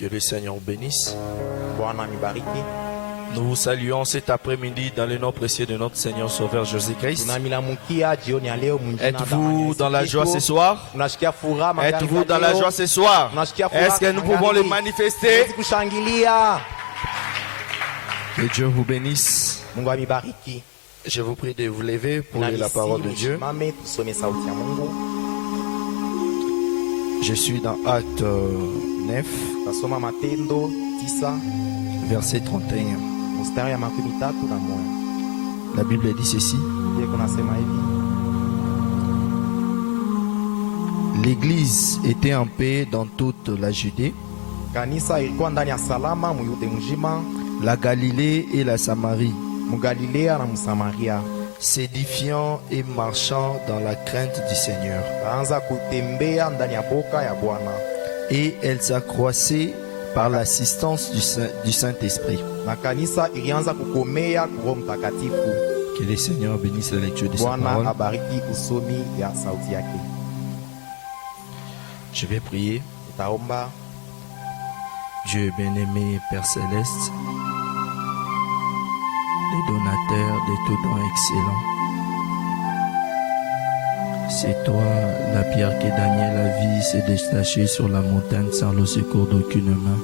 Que le Seigneur vous bénisse. Bwana mibariki. Nous vous saluons cet après-midi dans le nom précieux de notre Seigneur Sauveur Jésus-Christ. Tunamilamukia jioni ya leo mwingine Êtes-vous dans la joie ce soir? Tunasikia furaha magari Êtes-vous za dans la leo. joie ce soir? Tunasikia furaha Est-ce que nous pouvons magari. le manifester? Tuwezi kushangilia. Que Dieu vous bénisse. Mungu amibariki. Je vous prie de vous lever pour lire la parole de Dieu. Mame tusome sauti ya Mungu. Je suis dans Acte 9, Tasoma Matendo 9 verset 31. mstari ya 31. La Bible dit ceci. Ndiye kunasema hivi. L'église était en paix dans toute la Judée, Kanisa ilikuwa ndani ya salama muyude mjima, la Galilée et la Samarie, Mugalilea na Msamaria. s'édifiant et marchant dans la crainte du Seigneur. Kaanza kutembea ndani ya boka ya Bwana. Et elle s'accroissait par l'assistance du Saint-Esprit. Na kanisa ilianza kukomea kwa Roho Mtakatifu. Que le Seigneur bénisse la lecture de sa Bwana parole. abariki usomi ya sauti yake. Je vais prier. Nitaomba. Dieu bien-aimé, Père Céleste, le donateur de tout don excellent. C'est toi la pierre que Daniel a vue s'est détachée sur la montagne sans le secours d'aucune main.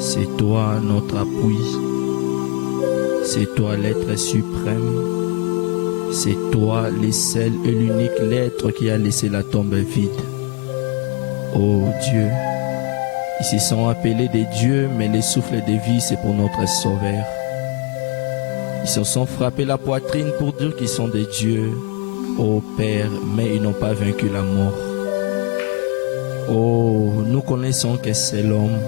C'est toi notre appui. C'est toi l'être suprême. C'est toi le seul et l'unique l'être qui a laissé la tombe vide. Oh Dieu, ils se sont appelés des dieux, mais les souffles de vie, c'est pour notre sauveur. Ils se sont frappés la poitrine pour dire qu'ils sont des dieux. Oh Père, mais ils n'ont pas vaincu la mort. Oh, nous connaissons que c'est l'homme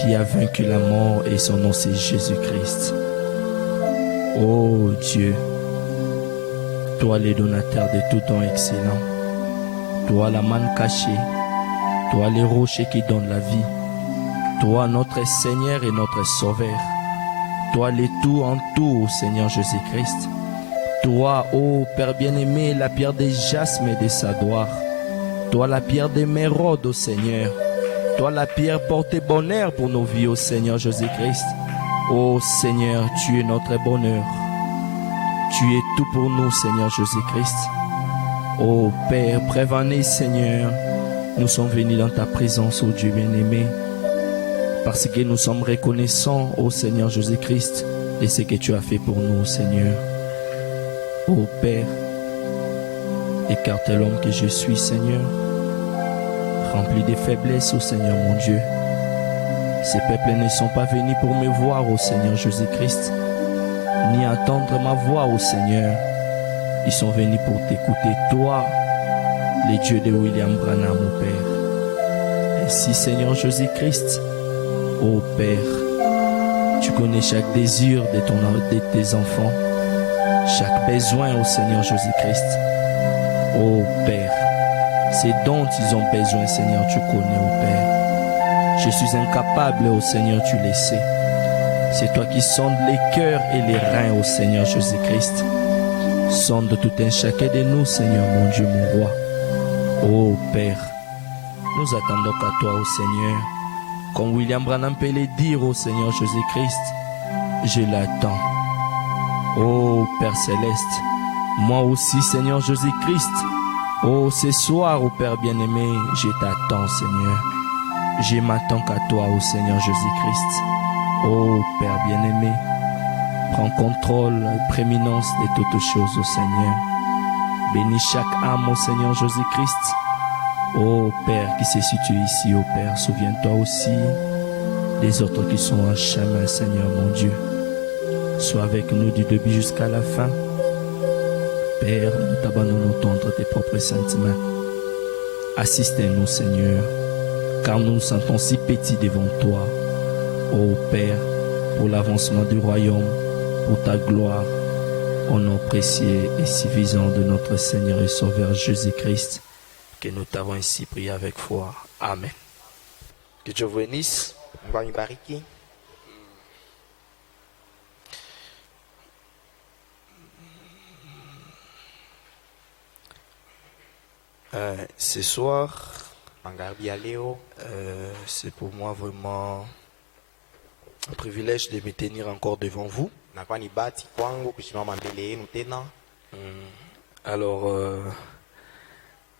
qui a vaincu la mort et son nom c'est Jésus-Christ. Oh Dieu, toi le donateur de tout don excellent, toi la manne cachée, toi les rochers qui donnent la vie, toi notre Seigneur et notre Sauveur, toi le tout en tout, Seigneur Jésus-Christ. Toi, ô Père bien-aimé, la pierre des jasmes et des sadoirs. Toi, la pierre d'émeraude, ô Seigneur. Toi, la pierre portée bonheur pour nos vies, ô Seigneur Jésus-Christ. Ô Seigneur, tu es notre bonheur. Tu es tout pour nous, Seigneur Jésus-Christ. Ô Père prévenu, Seigneur, nous sommes venus dans ta présence, ô Dieu bien-aimé, parce que nous sommes reconnaissants, ô Seigneur Jésus-Christ, de ce que tu as fait pour nous, Seigneur. Ô Père, écarte l'homme que je suis, Seigneur, rempli de faiblesses, ô Seigneur mon Dieu. Ces peuples ne sont pas venus pour me voir, ô Seigneur Jésus-Christ, ni entendre ma voix, ô Seigneur. Ils sont venus pour t'écouter, toi, le Dieu de William Branham, ô Père. Ainsi, Seigneur Jésus-Christ, ô Père, tu connais chaque désir de tes enfants, chaque besoin, ô Seigneur Jésus-Christ. Ô Père, c'est dont ils ont besoin, Seigneur, tu connais, ô Père. Je suis incapable, ô Seigneur, tu le sais. C'est toi qui sondes les cœurs et les reins, ô Seigneur Jésus-Christ. Sonde tout un chacun de nous, Seigneur, mon Dieu, mon roi. Ô Père, nous attendons qu'à toi, ô Seigneur. Comme William Branham peut le dire, ô Seigneur Jésus-Christ, je l'attends. Ô Père Céleste, moi aussi, Seigneur Jésus-Christ, oh, ce soir, ô Père bien-aimé, je t'attends, Seigneur. Je m'attends qu'à toi, ô Seigneur Jésus-Christ. Ô Père bien-aimé, prends contrôle et prééminence de toutes choses, ô Seigneur. Bénis chaque âme, ô Seigneur Jésus-Christ. Ô Père qui se situe ici, ô Père, souviens-toi aussi des autres qui sont en chemin, Seigneur mon Dieu. Sois avec nous du début jusqu'à la fin. Père, nous t'abandonnons entre tes propres saintes mains. Assistez-nous, Seigneur, car nous nous sentons si petits devant toi. Ô Père, pour l'avancement du royaume, pour ta gloire, au nom précieux et suffisant de notre Seigneur et Sauveur Jésus-Christ, que nous t'avons ainsi prié avec foi. Amen. Que Dieu vous bénisse. Mungu amibariki. Ce soir, Magharibi ya leo C'est pour moi vraiment un privilège de me tenir encore devant vous. nakuwa ni bahati kwangu kusimama mbele yenu tena. Alors,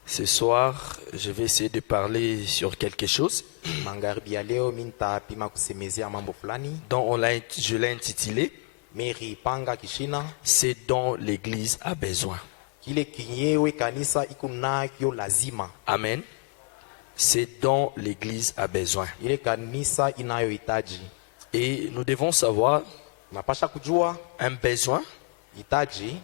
ce soir, je vais essayer de parler sur quelque chose Magharibi ya leo mimi nitapima kusemezea mambo fulani. dont je l'ai intitulé Mary panga kishina C'est dont l'Église a besoin. kile kinyewe kanisa iko nayo lazima. Amen. C'est dont l'Église a besoin. Ile kanisa inayohitaji. Et nous devons savoir Napasha kujua un besoin. hitaji.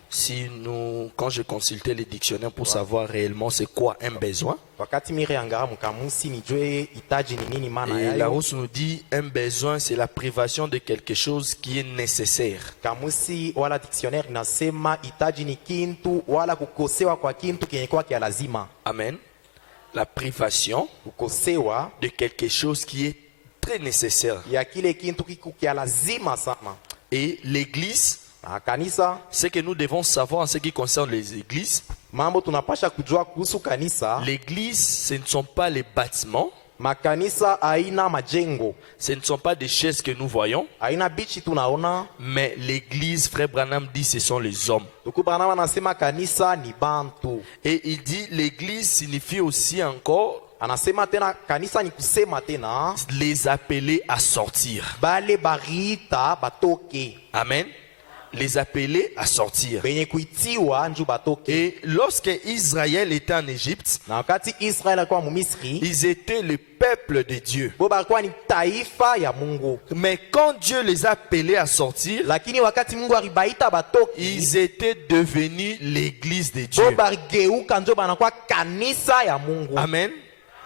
Quand je consultais les dictionnaires pour savoir réellement c'est quoi un besoin, Wakati mire angara mkamusi nijue hitaji ni nini maana et yayo. Larousse nous dit un besoin c'est la privation de quelque chose qui est nécessaire. Kamusi wala dictionnaire inasema hitaji ni kintu wala kukosewa kwa kintu kenye kwa kia lazima. Amen. La privation Kukosewa de quelque chose qui est très nécessaire. ya kile kintu kiko kia lazima sana. Et l'église, Na kanisa ce que nous devons savoir en ce qui concerne les églises, mambo tunapasha kujua kuhusu kanisa. l'église ce ne sont pas les bâtiments, Makanisa haina majengo, ce ne sont pas des chaises que nous voyons, haina bichi tunaona. mais l'église, frère Branham dit, ce sont les hommes. Tuku Branham anasema kanisa ni bantu. Et il dit l'église signifie aussi encore Anasema tena kanisa ni kusema tena les appeler à sortir. bale barita batoke. Amen. Les appeler à sortir. Benye kuitiwa nju batoke. Et lorsque Israël était en Égypte, Na wakati Israel alikuwa mu Misri, ils étaient le peuple de Dieu. bo balikuwa ni taifa ya Mungu. Mais quand Dieu les a appelés à sortir, Lakini wakati Mungu alibaita batoke, ils étaient devenus l'église de bo Dieu. barigeuka njo banakuwa kanisa ya Mungu. Amen.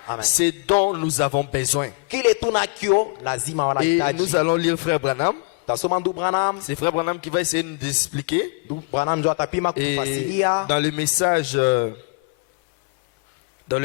Amen. C'est dont nous avons besoin. Kile tunakyo lazima wala Et hitaji. nous allons lire Frère Branham. Tasoma ndu Branham, C'est Frère Branham qui va essayer de nous expliquer. ndu Branham njo atapima Et kutufasilia. dans le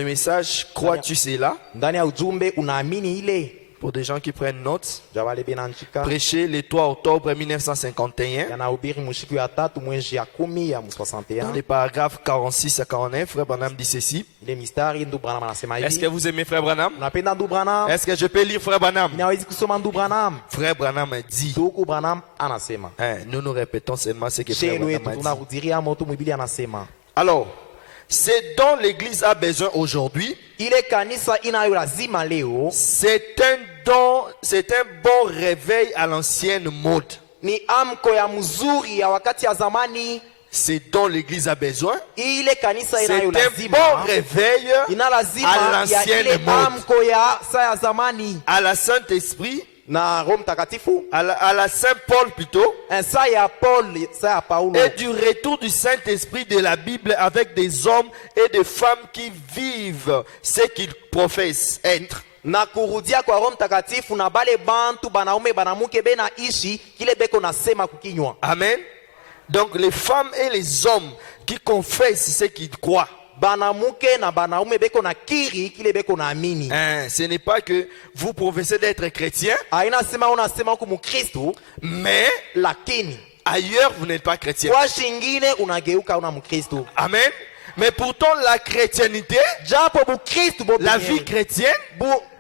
message, crois-tu cela? Ndani ya ujumbe unaamini ile. Pour des gens qui prennent note. Jawale benanchika. Prêché le 3 octobre 1951. Yanahubiri mushiku ya 3 mwezi ya 10 ya Dans 61. les paragraphes 46 à 49, Frère Branham dit ceci. Ile mistari ndu Branham anasema Est-ce que hivi. vous aimez Frère Branham? Unapenda ndu Branham? Est-ce que je peux lire Frère Branham? Inawezi kusoma ndu Branham? Frère Branham dit. Tuku Branham anasema. Nous nous répétons seulement ce que Frère Shelu yetu Branham a dit. tunarudiria moto Biblia anasema. Alors, c'est dont l'Église a besoin aujourd'hui. Ile kanisa inayo lazima leo C'est un don, c'est un bon réveil à l'ancienne mode. ni amko ya mzuri ya wakati ya zamani. C'est dont l'Église a besoin. Ile kanisa C'est inayo un lazima bon réveil ina à lazima ya l'ancienne ile mode. amko ya saa ya zamani À la Saint-Esprit, na Roho Mtakatifu, à la Saint-Paul plutôt, saa ya Paul, saa ya Paulo, et du retour du Saint-Esprit de la Bible avec des hommes et des femmes qui vivent ce qu'ils professent être. na kurudia kwa Roho Mtakatifu na bale bantu banaume banamuke bena ishi kile beko nasema kukinywa. Amen. Donc les femmes et les hommes qui confessent ce qu'ils croient. Banamuke na banaume beko na kiri kile beko na amini. Ce n'est pas que vous professez d'être chrétien, Haina sema unasema uko Mkristo mais lakini ailleurs vous n'êtes pas chrétien. kwa shingine unageuka una Mkristo. Amen. Mais pourtant la chrétienté, Japo Mkristo bo la vie chrétienne,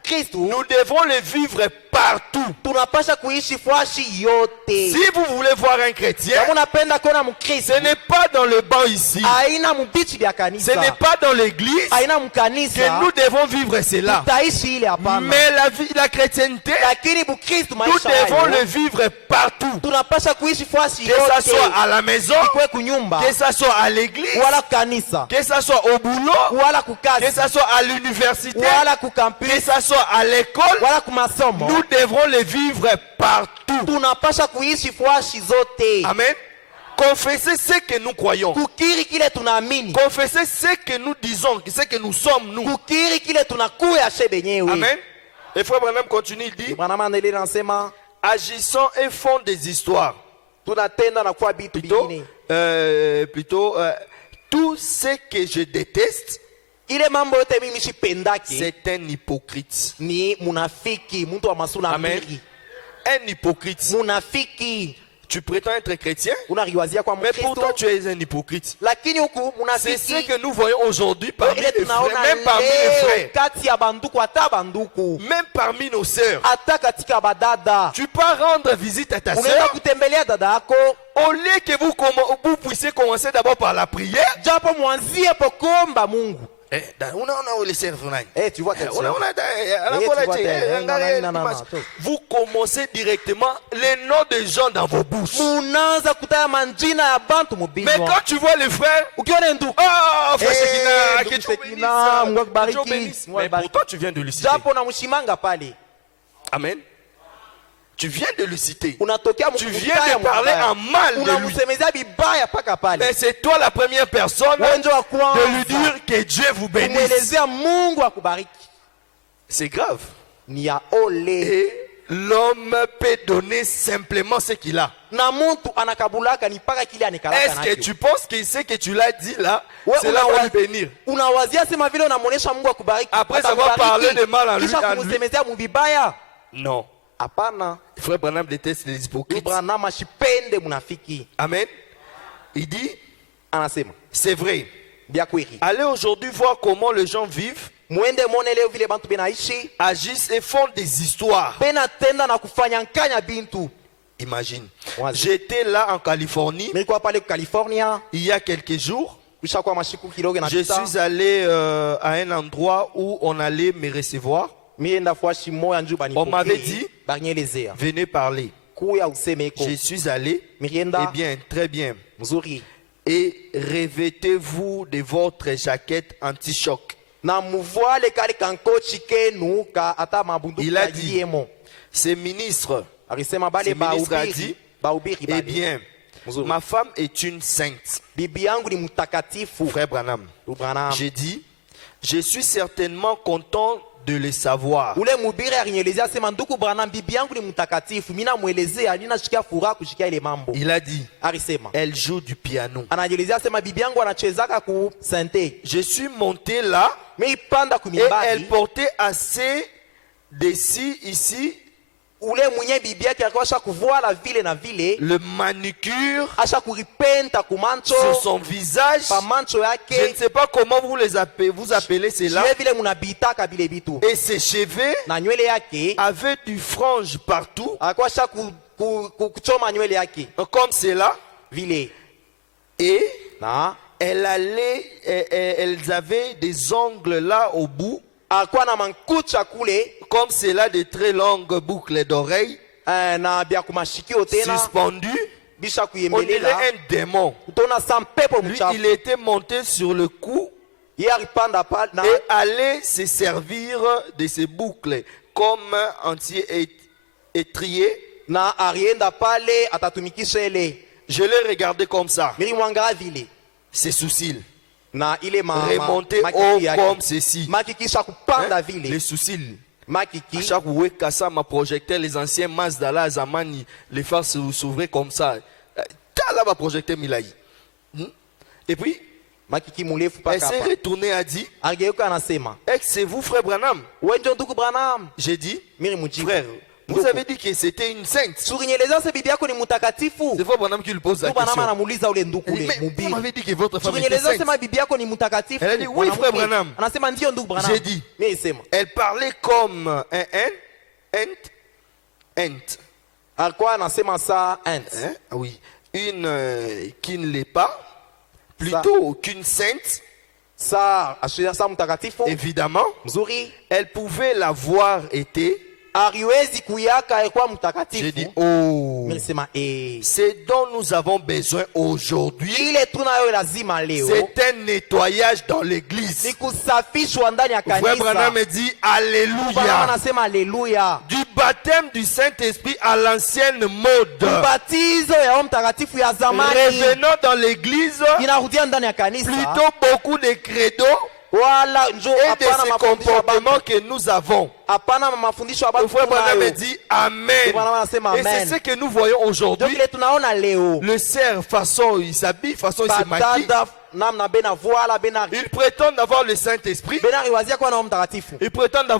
Kristo nous devons le vivre partout. tunapasha kuishi fwashi yote. Si vous voulez voir un chrétien, Kama unapenda kuona Mkristo, ce n'est pas dans le banc ici, haina mbichi bya ce kanisa, n'est pas dans l'église haina que mkanisa, nous devons vivre cela. tutaishi ile hapana. Mais la chrétienté, Lakini Mkristo nous maisha devons hayo le vivre partout. tunapasha kuishi fwashi Que ça yote. soit à la maison, Ikwe kunyumba que ça soit à l'église, wala kanisa que ça soit au boulot, wala que kukazi ça soit à l'université, wala que kukampus ça soit à l'école, wala kumasomo, nous devrons le vivre partout. tunapasha kuishi fwashi zote. Amen. Confessez ce que nous croyons. Kukiri kile tunaamini, Confessez ce que nous disons, ce que nous sommes nous. kukiri kile tunakuya she benyewe. Amen. Et Frère Branham continue, il dit, Bwana mandele nasema agissons et font des histoires. tunatenda na kuwa bitu bingine. Tout ce que je déteste, Ile mambo yote mimi shipendaki c'est un hypocrite. ni munafiki, mtu wa masuna Amen. mbili. Un hypocrite. Munafiki. Tu prétends être chrétien, unariwazia kwa mais pour toi Mkristo, tu es un hypocrite. lakini huku C'est ce munafiki. que nous voyons aujourd'hui parmi Ile les frères, tunaona même parmi les leo frères, kati ya banduku hata banduku, même parmi nos sœurs. hata katika badada. Tu pars rendre visite à ta Unaenda sœur, kutembelea dada yako, au lieu que vous puissiez commencer d'abord par la prière. japo mwanzie pokomba Mungu. Tu vois Vous commencez directement les noms des gens dans vos bouches. munaanza kutaya manjina ya bantu Mais mubinywa. quand tu vois les frères, Ukiona ndugu, ah, frère Shekina, ndugu que Dieu Shekina, bénisse, Mungu akubariki, que Dieu bénisse. Mungu Mais akubariki. pourtant tu viens de le citer. japo na mshimanga pale, Amen. Tu viens de le citer. unatokea Tu viens de parler en mal de lui. unamsemezea bibaya paka pale. Mais c'est toi la première personne Wewe ndio wa de lui kwanza dire que Dieu vous bénisse. kumwelezea Mungu akubariki. C'est grave. Ni ya ole. Et l'homme peut donner simplement ce qu'il a. Na mtu anakabulaka ni paka kile anikalaka Est-ce que nacho. tu penses que ce que tu l'as dit là, Ouais, c'est là pour lui bénir? Unawazia sema vile unamuonesha Mungu akubariki. Après avoir Atakubariki, parlé de mal en lui, kisha à lui. kumsemezea mubibaya. Non. Hapana. Frère Branham déteste les hypocrites. Branham ashipende munafiki. Amen. Il dit, Anasema c'est vrai. bia kweli. Allez aujourd'hui voir comment les gens vivent, Muende muone leo vile bantu benaishi, agissent et font des histoires. bena tenda na kufanya nkanya bintu. Imagine. Ouais. J'étais là en Californie Nilikuwa pale ku California, il y a quelques jours. ushakuwa mashiku kidogo na Je pita. suis allé à un endroit où on allait me recevoir. Mienda fuashi moya nju bani. On m'avait dit, banyelezea. venez parler. Kuya useme iko. Je suis allé. Mirienda Eh bien, très bien. mzuri. Et revêtez-vous de votre jaquette anti-choc. Na muvoile kale kankochi kenu ka ata mabunduki Il a ya dit, yemo. ces ministres, Alisema bale ce ministre a bahubiri, dit, bahubiri eh bale. bien, Mzuri. ma femme est une sainte. Bibi yangu ni mtakatifu. Frère Branham, Branham. j'ai dit, je suis certainement content de le savoir. Ule mubiri alinyelezea sema ndugu Branham, bibi yangu ni mtakatifu. Mimi namuelezea ninashikia furaha kushikia ile mambo. Il a dit, Alisema elle joue du piano. anajelezea sema bibi yangu anachezaka ku sante. Je suis monté là Mimi panda et elle kumimbari. portait assez d'ici, ici, Ule mwenye bibi yake alikuwa asha kuvoala vile na vile, le manucure asha kuripenta kumancho, sur son visage. pa mancho Je ne yake. sais pas comment vous appelez cela. Siwe vile munabitaka bile bitu. Et ses cheveux Na nywele yake avaient du frange partout, alikuwa asha kuchoma nywele yake comme cela. vile. Et Na elles avaient des ongles là au bout, alikuwa na mankucha kule comme cela, de très longues boucles d'oreilles na bya kumashikio tena suspendues. bisha On dirait kuyemelela. un démon. Utaona sa mpepo Lui, mchafu. il était monté sur le cou Yeye alipanda pale na et allait se servir de ces boucles comme entier étrier. na arienda pale atatumikisha ile. Je l'ai regardé comme ça, Mimi mwangala vile ses sourcils na ile remontés haut makiki yake. comme ceci. Makikisha kupanda Hein? vile. Les sourcils. Makiki Chaque weka ma projecteur, les anciens Mazda là, Zamani, les faces s'ouvraient comme ça. Là va projecteur Milaï. Et puis, makiki murefu elle paka s'est hapa. retournée, a dit, Ageuka anasema, est-ce que c'est vous, frère Branham? wewe ndio ndugu Branham? J'ai dit, Mimi mujibu. frère, vous avez dit que c'était une sainte. Surinyeleza se bibi yako ni mtakatifu. C'est frère Branham qui lui pose la Ndugu Branham question. anamuuliza ule ndugu Elle dit, ule mais vous mubiri. m'avez dit que votre femme était Surinyeleza sainte. sema bibi yako ni mtakatifu. Elle a dit, oui, Mwanamke. frère Branham. Anasema ndio ndugu Branham. J'ai dit. Mimi sema. Elle parlait comme un ent. Alikuwa anasema saa ant. Hein? Oui. Une qui ne l'est pas, plutôt qu'une sainte, Saa ashiria saa mtakatifu. évidemment. Mzuri. Elle pouvait l'avoir été. Ariwezi kuyaka alikuwa J'ai mtakatifu. dit, oh, Mimi sema c'est dont nous avons besoin aujourd'hui. ile tunayo lazima leo C'est un nettoyage dans l'église. ni kusafishwa ndani ya Frère Branham kanisa. me dit, Branham Alléluia. anasema haleluya. Du baptême du Saint-Esprit à l'ancienne mode. Ubatizo ya Roho Mtakatifu ya zamani Revenons dans l'église. inarudia ndani ya kanisa. Plutôt beaucoup de credos Wala njo et de hapana ces mafundisho ya comportements bantu. que nous avons. Hapana mafundisho ya Le bantu frère Branham me tunayo. dit Amen. Branham anasema Et c'est amen. ce que nous voyons Ndio aujourd'hui. kile tunaona leo. Le cerf, façon il s'habille, façon il se maquille. Badada namna bena voila bena Ils prétendent avoir le Saint-Esprit. bena riwazia kwa na Roho Mtakatifu. Ils prétendent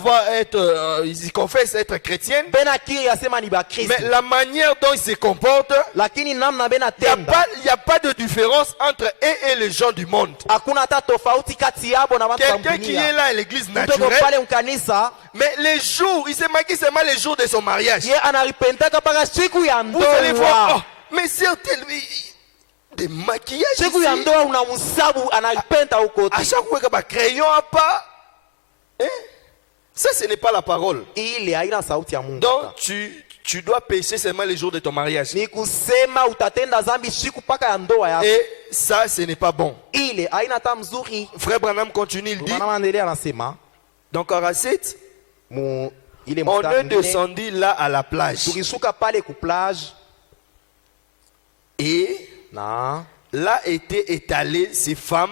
ils confessent être chrétiens. Bena kiri yasema ni ba Kristo. Mais la manière dont ils se comportent, Lakini namna bena il tenda. n'y a pas de différence entre eux et les gens du monde. Hakuna hata tofauti kati yabo na watu wa Quelqu'un qui est dunia. là à l'église Mtoko naturelle, pale mkanisa, mais les jours, il s'est marqué seulement les jours de son mariage. ye anaripentaka paka siku ya Vous allez voir, ndoa. oh, mais certains, des maquillages Siku ya ici. ndoa unamsabu anaripenta huko. À chaque fois qu'il y a un crayon à pas, hein? Ça, ce n'est pas la parole. Ile haina sauti ya Mungu. Donc, tu dois pécher seulement les jours de ton mariage. Ni kusema utatenda zambi siku paka ya ndoa yako. Et ça, ce n'est pas bon. Ile haina hata mzuri. Frère Branham continue, il dit, Bwana maendelea anasema donc en Racite, ile on mstari est mwingine, descendu là à la plage. tukishuka pale ku plage Et na là étaient étalées ces femmes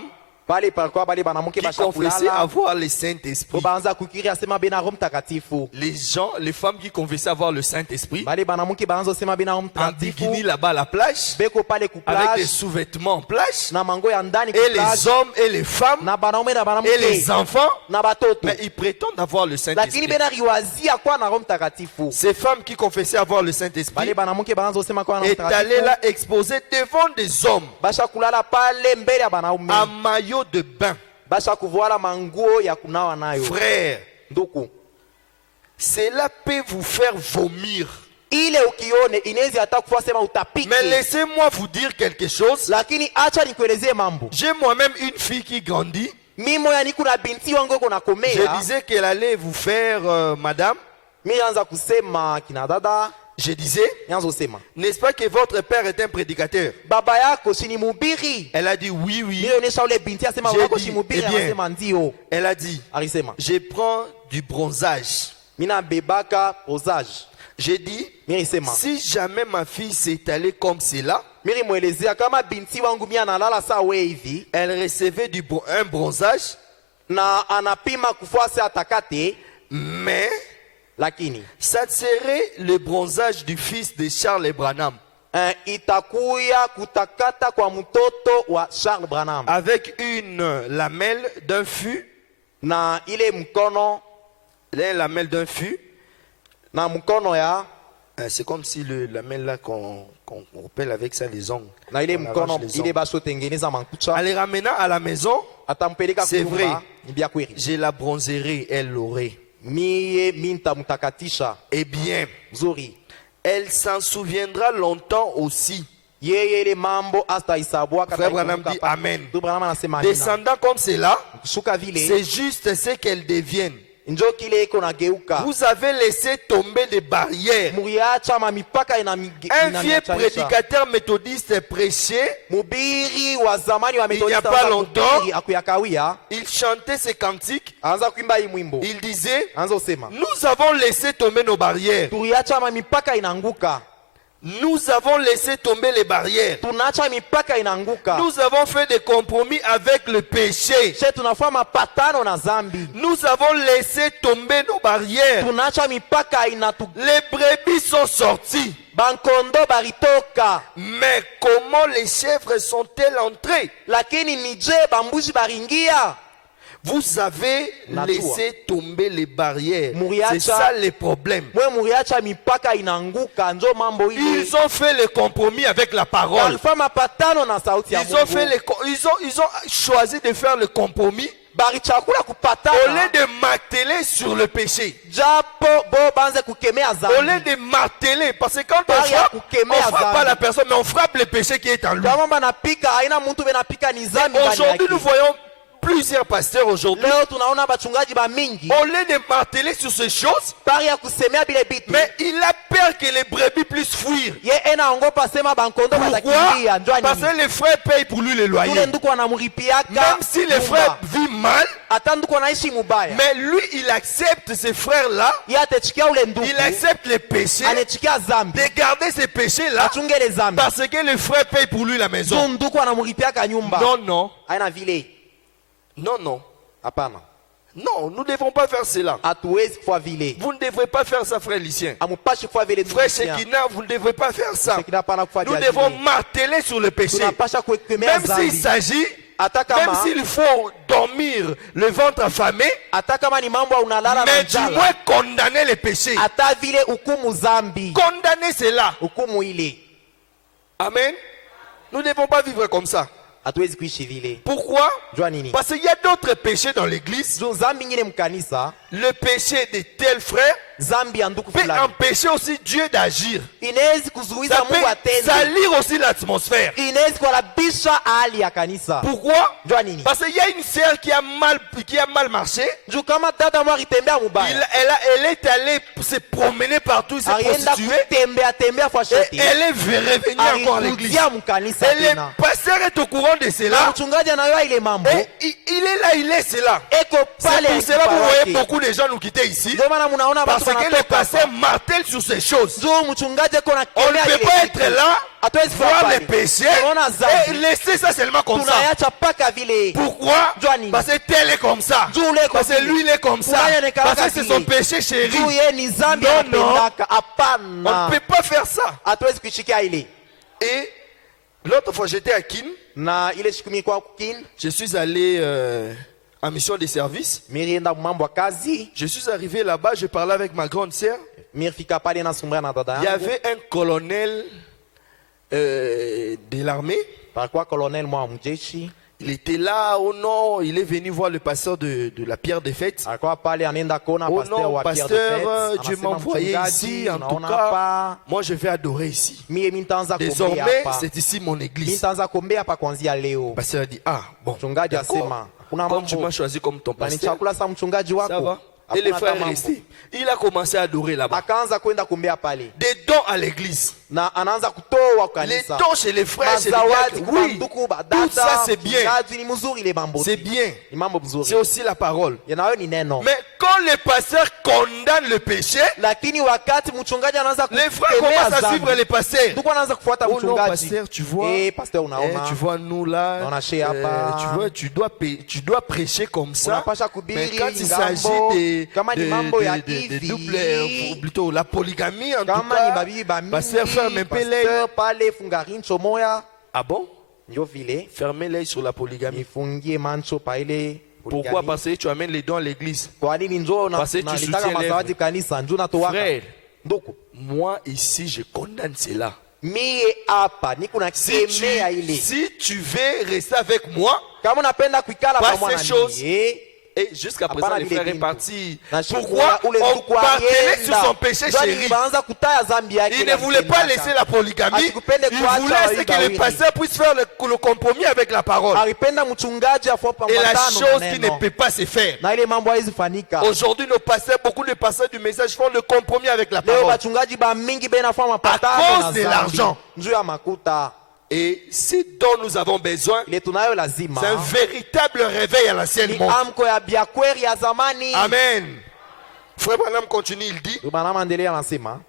pale palikuwa bale banamuke qui confessaient bashakulala avoir le Saint-Esprit. baanza kukiri asema bena Roho Mtakatifu. Les femmes qui confessaient avoir le Saint-Esprit, Bale banamuke baanza sema bena Roho en bikini Mtakatifu là-bas à la plage, beko pale ku avec des plage sous-vêtements en plage, na mango ya ndani ku et plage les hommes et les femmes na banaume na et banamuke les enfants, na batoto. mais ils prétendent avoir le Lakini Saint-Esprit. bena riwazia kwa na Roho Mtakatifu. Ces femmes qui confessaient avoir le Bale Saint-Esprit banamuke baanza sema kwa na Roho est allé Mtakatifu. là exposé devant des hommes Basha kulala pale mbele ya banaume. en maillot de bain. Basha kuvuala manguo ya kunawa nayo. Frère, Nduku. cela peut vous faire vomir. Ile ukione inaweza hata kufua sema utapike. Mais laissez-moi vous dire quelque chose. Lakini acha nikuelezee mambo. J'ai moi-même une fille qui grandit. Mimi moya niko na binti wangu yuko na Je komea. disais qu'elle allait vous faire, madame. Mimi anza kusema kina dada, Je disais, nianza kusema. n'est-ce pas que votre père est un prédicateur? Baba yako si ni mhubiri? Elle a dit oui, oui. Mimi onyesha ule binti asema J'ai baba yako dit, si mhubiri, eh bien. anasema ndio. Elle a dit, Alisema, je prends du bronzage. mimi na bebaka posage. J'ai dit, Mimi nisema, si jamais ma fille s'est allée comme cela, mimi muelezea kama binti wangu mimi analala saa wewe hivi elle recevait un bronzage, na anapima kufuasa atakate, mais lakini ça serait le bronzage du fils de Charles Branham, itakuya kutakata kwa mtoto wa Charles Branham avec une lamelle d'un fût, na ile mkono la lamelle d'un fût. na mkono ya C'est comme si le lamelle là qu'on repelle avec ça les ongles. na ile On mkono arrache les ile ongles. bashotengeneza En mankucha les ramenant à la maison, atampeleka C'est kunyumba, vrai. ni bia kweli. je la bronzerai, elle l'aurait. Mie minta mutakatisha Eh bien, mzuri elle s'en souviendra longtemps aussi. yeye ile mambo hasta isabwa Frère Branham dit Amen. Branham anasema amina. Descendant comme cela, Kushuka vile c'est juste ce qu'elle devienne. njo kile iko nageuka. Vous avez laissé tomber des barrières. Muriacha mamipaka Un vieux prédicateur méthodiste prêchait, mubiri wa zamani wa Il n'y a Methodiste pas anza longtemps. kuhubiri, akuyakawia il chantait ses cantiques, anza kuimba hii mwimbo il disait, anza usema nous avons laissé tomber nos barrières. tuliacha mamipaka inaanguka, Nous avons laissé tomber les barrières. tunaacha mipaka inaanguka. Nous avons fait des compromis avec le péché. She tunafanya mapatano na zambi, Nous avons laissé tomber nos barrières. tunaacha mipaka inatu Les brebis sont sorties. bankondo baritoka, Mais comment les chèvres sont-elles entrées? lakini nije bambuzi baringia. Vous avez Najua. laissé tomber les barrières. Muriacha. C'est ça le problème. Mwe muriacha mipaka inaanguka, njo mambo ile. Ils ont fait le compromis avec la parole. Walifanya mapatano na sauti ya Ils ont, fait Mungu. ils ont choisi de faire le compromis Barichakula au kupatana lieu de marteler sur le péché. japo bo banze kukemea Au lieu zambi. de marteler, parce que quand on Bari ya frappe, kukemea on frappe pas zambi. la personne, mais on frappe le péché qui est en lui. Kama banapika haina mtu benapika ni zambi ndani Aujourd'hui, yake. nous voyons plusieurs pasteurs aujourd'hui. Leo tunaona bachungaji ba mingi Au lieu de marteler sur ces choses, bari ya kusemea bile bitu, mais il a peur que les brebis puissent fuir. ye enaongopa sema bankondo Pourquoi? batakimbia. Njoo Parce nini? que les frères payent pour lui le loyer. Tule nduku anamuripiaka Même si les frères vivent mal, hata nduku anaishi mubaya, mais lui, il accepte ces frères-là, ye atechikia ule nduku il accepte les péchés, anechikia zambi, de garder ces péchés-là, achungele zambi. parce que les frères payent pour lui la Ndio maison. nduku anamuripiaka nyumba. Non, non, Haina vile. non, non. Hapana. Non, nous ne devons pas faire cela. Hatuwezi kufanya vile. Vous ne devrez pas faire ça, frère Lucien. Amupashi kufanya vile ndugu. Frère Shekina, vous ne devrez pas faire ça. Shekina hapana kufanya Nous vile. devons marteler sur le péché. Tunapasha kuekemea Même s'il zambi. s'agit hata même kama s'il faut dormir le ventre affamé, hata kama ni mambo unalala na mais du njala, moins condamner les péchés. hata vile hukumu zambi, Condamner cela. hukumu ile Amen. Nous ne devons pas vivre comme ça. hatuwezi kuishi vile. Pourquoi? Jua nini? Parce qu'il y a d'autres péchés dans l'église. Juu zambi nyingine mkanisa, Le péché de tel frère zambi ya ndugu peut fulani empêcher aussi Dieu d'agir. inawezi kuzuiza Ça Mungu peut atende, salir aussi l'atmosphère. inawezi kuharibisha hali ya kanisa. Pourquoi? Jua nini? Parce qu'il y a une sœur qui a mal marché. Juu kama dada mwa alitembea mubaya, Elle est allée se promener partout, se alienda prostituer. kutembea Et fashati, elle est revenue encore à l'église. alikuja mkanisa Et le tena, pasteur est au courant de na cela. mchungaji anayoa ile mambo, Et il est là, il est là. eko C'est pale pour cela que vous voyez akipa wake. beaucoup de gens nous quitter ici. Ndio maana mnaona Parce watu que le wanatoka pasteur hapa. martèle sur ces choses. Juu mchungaji eko na On ne kemea peut ile pas kitu. être là, Hatuwezi kuwa voir pale. les péchés Tunaona et zambi, laisser ça seulement comme ça. tunaacha paka vile. Pourquoi? Jua nini? Parce que tel est comme ça. Juu ule eko Parce que vile. lui il est comme ça. Fulani anakaa Parce que c'est vile. son péché chéri. Juu yeye ni zambi Non, anapendaka. On Hapana, ne peut pas faire ça. hatuwezi kuishikia ile. Et l'autre fois j'étais à Kin. Na ile siku mimi kwa kukin, Je suis allé en mission de service. mirienda mambo ya kazi, Je suis arrivé là-bas, je parlais avec ma grande sœur. mirifika pale na sumbra na dada Il y yangu. avait un colonel de l'armée. Palikuwa colonel mwa mjeshi, Il était là, oh non, il est venu voir le pasteur de la pierre des fêtes. alikuwa pale anaenda kuona Oh pasteur non, wa Pierre de pasteur, Fête. Dieu m'a Anasema envoyé mchungaji, ici, en tout unaona cas, hapa, moi je vais adorer ici. mie nitaanza kuombea Désormais, hapa. c'est ici mon Mimi église. nitaanza kuombea hapa kuanzia leo. Le pasteur a dit, ah, bon, Mchungaji d'accord. asema kuna Comme tu mambo m'as choisi comme ton na ni pasteur, chakula sa mchungaji ça wako. va. Et le Hakuna frère hata est mambo. resté. Il a commencé à adorer là-bas. Akaanza kwenda kuombea pale Des dons à l'église. na anaanza kutoa Les kanisa. dons chez les frères, chez les Mazawadi diacres. kwa Oui, ndugu tout ça badada, c'est bien. mchungaji ni mzuri ile mambo. C'est bien. Ni mambo C'est mzuri. aussi la parole. Yanayo ni neno. Mais quand le pasteur condamne le péché, Lakini wakati mchungaji anaanza les frères kukemea commencent à suivre dhambi, les pasteurs. ndugu anaanza kufuata Oh non, mchungaji. pasteur, tu vois, pasteur unaona. tu vois nous là, Naona chez hapa. tu vois, tu dois prêcher comme ça. Unapasha Mais kubiri quand il ngambo, s'agit kama ni mambo ya hivi, double, ou plutôt la polygamie en tout kama ni cas, babibi ba mingi, pasteur ferme un peu l'œil. pasteur pale funga rincho moya, Ah bon? ndio vile Fermez l'œil sur la polygamie. nifungie mancho pa ile Pourquoi? poligami. Parce que tu amènes les dons à l'église. Kwa nini njoo na Parce que tu nalitaka soutiens mazawadi l'œuvre. kanisa njoo natoa Frère, ndugu moi ici je condamne cela. mie hapa niko na kemea ile. Si tu veux rester avec moi, Kama unapenda kuikala Pas pamoja na ces choses. mimi, et jusqu'à présent Hapana le vile frère est bintu. parti. na siku Pourquoi? ule On ndugu partait sur alienda. son péché Ndio chéri. nilianza kutaya dhambi yake. Il na ne voulait pas alitendaka. laisser la polygamie. Asikupende Il kuacha voulait wawili que le wawili. pasteur puisse faire le compromis avec la parole. Alipenda mchungaji afuapa Et la mapatano chose na qui neno. ne peut pas se faire. Na ile mambo haizi fanika. Aujourd'hui, nos pasteurs, beaucoup de pasteurs du message font le compromis avec la Leo parole. wachungaji ba mingi bena fua À mapatano cause na de dhambi. l'argent. Njoo ya makuta. Et ce dont nous avons besoin, Ile tunayo lazima. c'est un véritable réveil à l'ancienne Ni monde. amko ya biakweri ya zamani. Amen. Frère Branham continue, il dit, Bwana mandelea anasema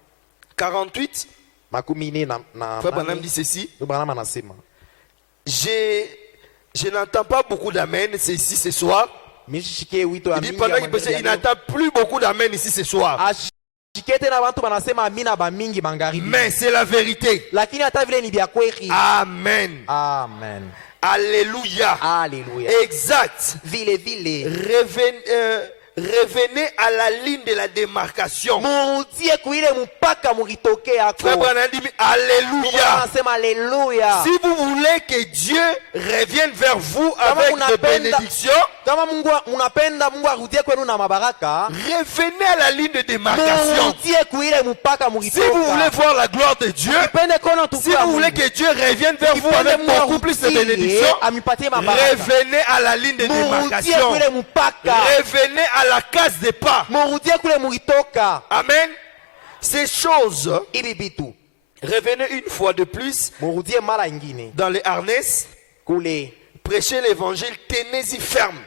48, makumi ine na Frère Branham dit ceci, Bwana anasema je n'entends pas beaucoup d'amen, c'est ici ce soir. mishikie wito ya Il dit mingi pendant ya qu'il pensait, il mandelea. n'entend plus beaucoup d'amen ici ce soir. Ashikete na bantu banasema amina ba mingi magharibi. Mais c'est la vérité. Lakini hata vile ni biakweri. Amen. Amen. Alléluia. Alléluia. Exact. Vile vile. Revenez à la ligne de la démarcation. Murudie kuile mpaka muritoke yako. Frère Branham dit Alléluia. Anasema alléluia. Si vous voulez que Dieu revienne vers vous Kama avec des unapenda- bénédictions, Kama Mungu unapenda Mungu arudie kwenu na mabaraka, revenez à la ligne de démarcation. murudie kuile mpaka Si muritoka. vous voulez voir la gloire de Dieu, Ukipende kuona si utukufu wa vous voulez Mungu, que Dieu revienne vers vous ukipende avec Mungu beaucoup plus de arudie, bénédictions, amipatie mabaraka. revenez à la ligne de Murudie démarcation. kuile mpaka. Revenez à la case des pas. Murudie kule muritoka. Amen. Ces choses, Ibi bitu. revenez une fois de plus Murudie mara ingine. dans les harnais, Kule. prêchez l'évangile, tenez-y ferme.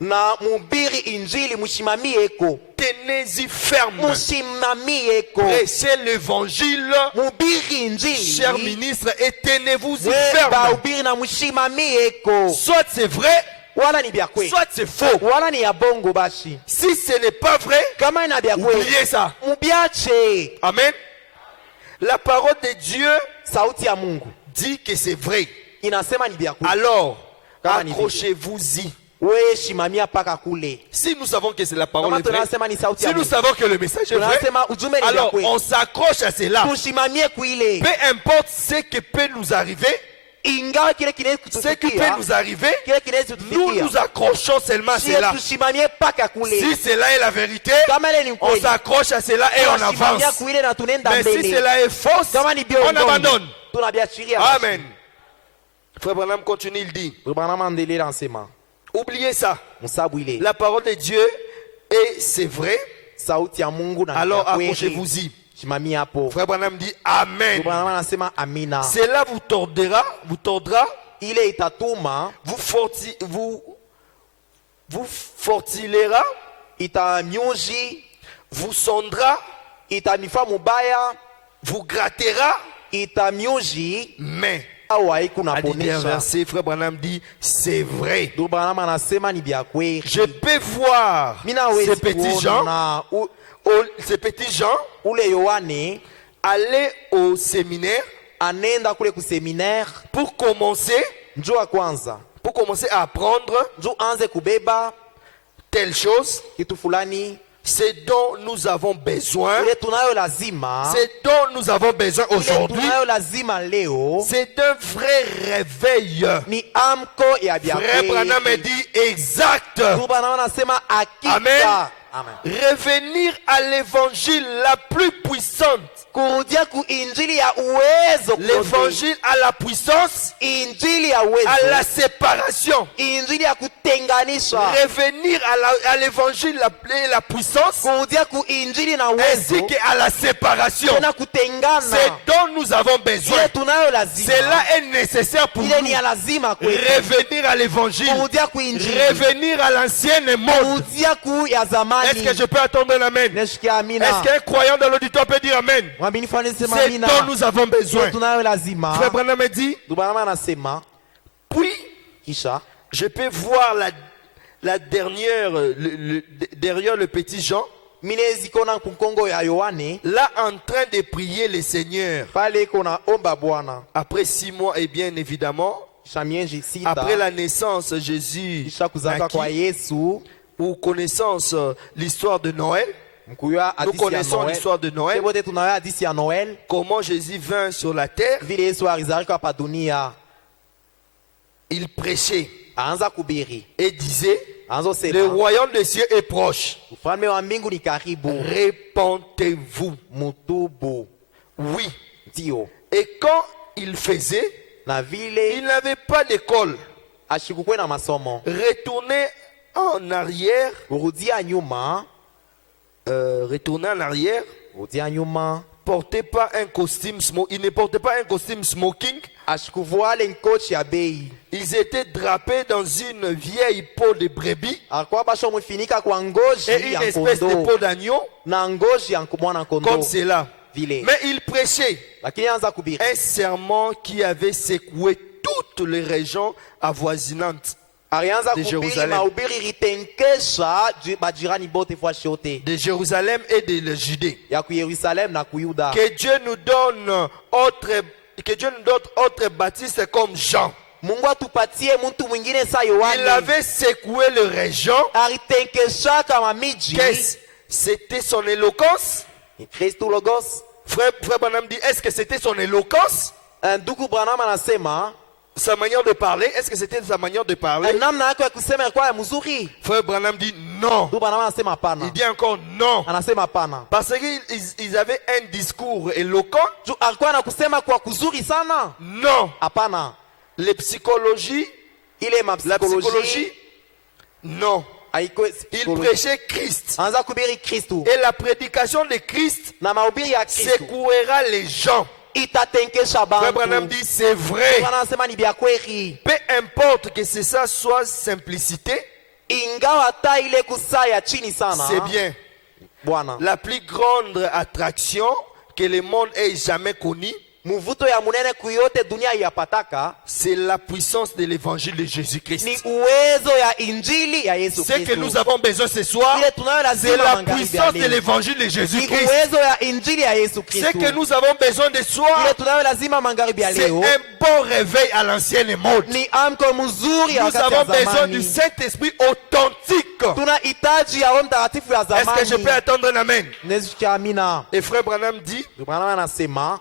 Na mubiri injili mushimamie eko. Tenez-y ferme. Mushimamie eko. Prêchez l'évangile, Mubiri injili. cher ministre, et tenez-vous-y Ba ferme. ubiri na mushimamie eko. Soit c'est vrai, Wala ni bya kweli. soit c'est faux. Wala ni ya bongo bashi. Si ce n'est pas vrai, Kama ina bya kweli. oubliez ça. Mubiache. Amen. La parole de Dieu Sauti ya Mungu dit que c'est vrai. inasema ni bya kweli. Alors, Kama ni vile. accrochez-vous-y. We shimamia paka kule. Si nous savons que c'est la parole Kama est vraie, tunasema ni sauti ya si nous Mungu. savons que le message est vrai, Tunasema ujumbe ni alors vya kweli. on s'accroche à cela. Tushimamie kuile. Peu importe ce qui peut nous arriver, Ingawa kile kinaweza ce qui peut kutufikia. nous arriver, Kile kinaweza nous kutufikia. nous accrochons seulement à Shie cela. tushimamie paka kule. Si cela est la vérité, Kama ile ni on kweli. s'accroche à cela et on Tunashimamia avance. kuile na tunaenda Mais si mbele. cela est fausse, Kama ni on biongo. abandonne. Tunabiachiria. Amen. Frère Branham continue, il dit, Bwana mandelela nsema. oubliez ça. Musabu ile. La parole de Dieu, et c'est vrai, Sauti ya Mungu na alors ya kweli. accrochez-vous-y. Shimamia hapo. Frère Branham dit Amen. Bwana anasema amina. Cela vous tordra, Ile itatuma vous fortilera, itanyuji, vous sondra, itanifa mubaya, vous grattera, itamyuji mais au à haikunaponesha. dernier verset, Frère Branham dit c'est vrai. Ndio Branham anasema ni vya kweli. Je peux voir Mina hawezi ces petits gens, kuona ces petits gens ule Yohane aller au séminaire anenda kule kuseminaire pour commencer njoo kwanza à apprendre njoo anze kubeba telle chose, kitu fulani c'est dont nous avons besoin, ile tunayo lazima c'est dont nous avons besoin ile aujourd'hui, tunayo lazima leo c'est un vrai réveil. ni amko ya vya Frère Branham me kweli. dit exact. Ndio Branham anasema hakika. Amen. Amen. Revenir à l'évangile la plus puissante. Kurudia ku injili ya uwezo kuondoa. L'évangile à la puissance, Injili ya uwezo. à la séparation. Injili ya kutenganisha. Revenir à l'évangile la puissance, Kurudia ku injili na ainsi uwezo. qu'à la séparation. Tena kutengana. C'est dont nous avons besoin. Ile tunayo lazima. Cela est nécessaire pour Ile nous. ni ya lazima kwetu. Revenir à l'évangile. Kurudia ku injili. Revenir à l'ancienne monde. Kurudia ku ya zamani. Est-ce que je peux attendre un amen? Neshikia amina. Est-ce qu'un croyant dans l'auditoire peut dire amen? Mwamini fani sema C'est amina. dont nous avons besoin. Ile tunayo lazima. Frère Branham me dit, Ndio Branham anasema puis kisha je peux voir la dernière, derrière le petit Jean, minezi kona kunkongo ya Yohane là en train de prier le Seigneur. pale kona omba Bwana. Après 6 mois, et bien évidemment, Shamienji sita. après la naissance, Jésus Kisha kuzaka kwa naquit, Yesu. ou connaissance l'histoire de Noël. Mkuyua Nous hadisi ya connaissons Noel. l'histoire de Noël, Wote tunayo hadisi ya Noel. comment Jésus vint sur la terre, Vile Yesu alizalika hapa dunia. il prêchait Aanza kubiri. et disait, Aanza le sema. royaume des cieux est proche, Ufalme wa mbingu ni karibu. répentez-vous. Mutubu. Oui. Ndio. Et quand il faisait, Na vile il n'avait pas d'école. ashikukwe na masomo. Retourner en arrière, Kurudia nyuma. retourner en arrière, Kurudia nyuma. portait pas un costume il ne portait pas un costume smoking. Ashikuvuale nkochi ya bei. Ils étaient drapés dans une vieille peau de brebis Alikuwa basho mfinika kwa ngozi et une ya espèce de kondoo. peau d'agneau, Na ngozi ya mwana kondoo. comme cela. Vile. Mais il prêchait Lakini anza kubiri. un sermon qui avait secoué toutes les régions avoisinantes Alianza de kubiri Jerusalem. mahubiri ritenkesha majirani bote fwashi yote de Jérusalem et de la Judée. ya ku Yerusalem na ku Yuda. Que Dieu nous donne autre baptiste comme Jean. Mungu atupatie mtu mwingine sa Il Yohane. avait secoué les régions. Alitenkeshaka mamiji. C'était son éloquence. Ni Kristo Logos. Frère Branham dit, est-ce que c'était son éloquence? Ndugu Branham anasema Sa manière de parler, est-ce que c'était sa manière de parler? namna yake ya kusema ilikuwa ya mzuri. Frère Branham dit non. Ndugu Branham anasema hapana. Il dit encore non. Anasema hapana. Parce qu'ils avaient un discours éloquent. Juu alikuwa anakusema kwa kuzuri sana. Non. Hapana. Les psychologies, Ile la psychologie, psychologie non. haiko Il psychologie. prêchait Christ. Anza kubiri Kristo. Et la prédication de Christ Na mahubiri ya Kristo secouera les gens. itatenkesha Frère Branham bantu. dit c'est vrai. Bwana anasema ni vya kweli. Peu importe que c'est ça soit simplicité, Ingawa hata ile kusaa ya chini sana. c'est bien. Bwana. La plus grande attraction que le monde ait jamais connue, muvuto ya munene kuyote dunia yapataka c'est la puissance de l'évangile de Jésus-Christ. ni uwezo ya injili ya Yesu Ce que Kristo. nous avons besoin ce soir, Ile tunayo c'est lazima la magharibi ya puissance de leo. l'évangile de Ni Jésus-Christ. uwezo ya injili ya Yesu Ce Kristo. que nous avons besoin de soir, Ile tunayo lazima magharibi ya c'est leo un bon réveil à l'ancienne mode. ni amko mzuri ya Nous wakati ya avons besoin du zamani. Saint-Esprit authentique. Tunahitaji ya Roho Mtakatifu ya Est-ce que je zamani. peux attendre un amen? Nesikia amina. Et frère Branham dit Bwana anasema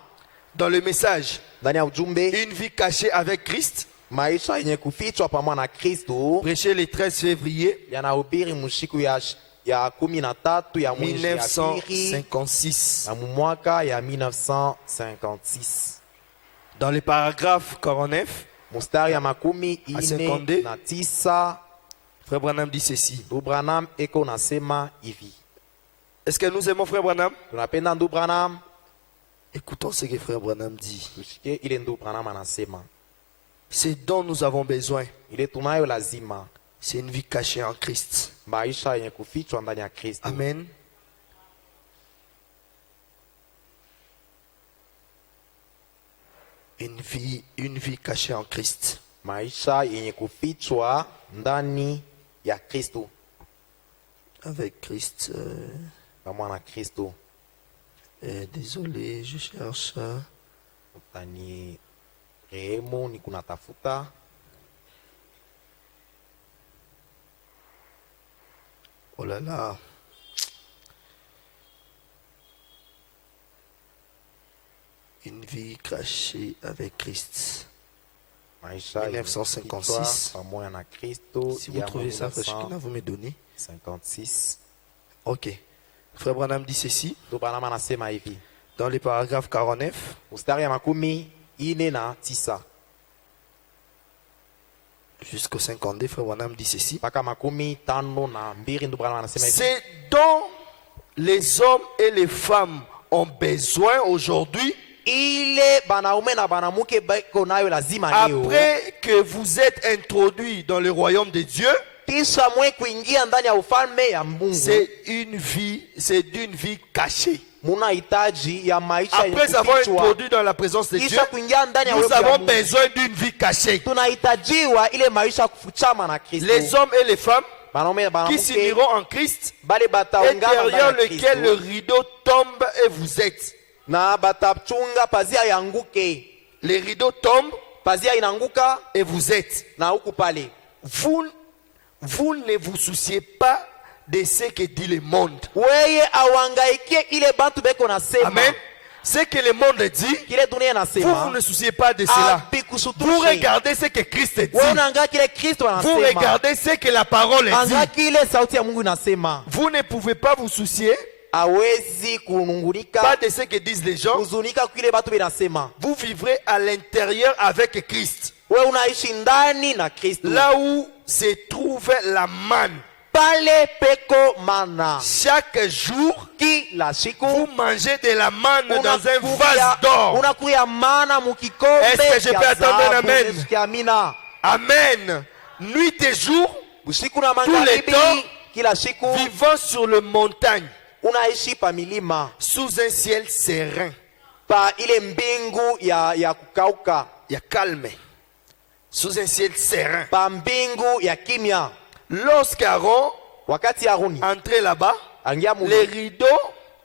dans le message, ndani ya ujumbe, une vie cachée avec Christ, maisha yenye kufichwa pamoja na Kristo prêché le 13 février yanahubiri mshiku ya 13 ya mwezi ya pili 1956. na mwaka ya 1956. Dans le paragraphe 49, Mustari ya makumi À ine 52. na tisa, frère Branham dit ceci. ndugu Branham eko nasema hivi. Est-ce que nous aimons frère Branham? Tunapenda ndugu Branham, Écoutons ce que frère Branham dit. tusikie ile ndugu Branham anasema. Ce dont nous avons besoin, Ile tunayo lazima c'est une vie cachée en Christ. maisha yenye kufichwa ndani ya Kristo. Amen. Une vie cachée en Christ. Maisha yenye kufichwa ndani ya Kristo. Avec Christ. Pamoja na Kristo. Désolé, je cherche. Utani rehemu ni kunatafuta. Oh là là. Une vie cachée avec Christ. Maisha 1956. pamoja na Kristo. Si vous trouvez ça, frère Shekina, vous me donnez. 56. Ok. Frère Branham dit ceci. Ndugu Branham anasema hivi. Dans le paragraphe 49. Mstari ya makumi ine na tisa Jusqu'au 52, frère Branham dit ceci. mpaka makumi tano na mbili, ndugu Branham anasema hivi. C'est dont les hommes et les femmes ont besoin aujourd'hui, Ile banaume na banamuke beko nayo lazima leo. après que vous êtes introduits dans le royaume de Dieu, Kisha mwe kuingia ndani ya ufalme ya Mungu. c'est d'une vie cachée. Munahitaji ya maisha yenye Après avoir kufichwa. introduit dans la présence de Dieu, Kisha kuingia ndani ya nous uwepo ya avons Mungu. besoin d'une vie cachée. Tunahitajiwa ile maisha kufichama na Kristo. Les hommes et les femmes Banaume na qui banamuke s'uniront en Christ, bale et bataungana ndani derrière ya lequel le Kristo rideau tombe et vous êtes. na batachunga pazia yanguke. Les rideaux tombent Pazia inanguka et vous êtes. na huku pale. Vous ne vous souciez pas de ce que dit le monde. Weye awangaikie ile bantu beko nasema. Amen. Ce que le monde dit, Kile dunia vous nasema. ne souciez pas de cela. Vous regardez ce que Christ dit. Wewe unaangalia kile Kristo Vous anasema. regardez ce que la parole dit. Angalia kile sauti ya Mungu inasema. Vous ne pouvez pas vous soucier Hawezi pas kunungunika de ce que disent les gens. kuzunika kile batu binasema. Vous vivrez à l'intérieur avec Christ. Wewe unaishi ndani na Kristo. Là où se trouve la manne. Pale peko mana. Chaque jour, Kila siku vous mangez de la manne dans un vase d'or. unakuya mana mukikombe. Est-ce que je cha peux attendre un dhahabu. amen? Nisikia amina. Amen. Nuit et jour, Usiku na Tous les magharibi temps, kila siku vivant sur le montagne, unaishi pa milima sous un ciel serein. pa ile mbingu ya kukauka, Il y a calme. Sous un ciel serein. pa mbingu ya kimya. Lorsqu'Aaron Wakati Aruni entrait là-bas, angia les mu rideaux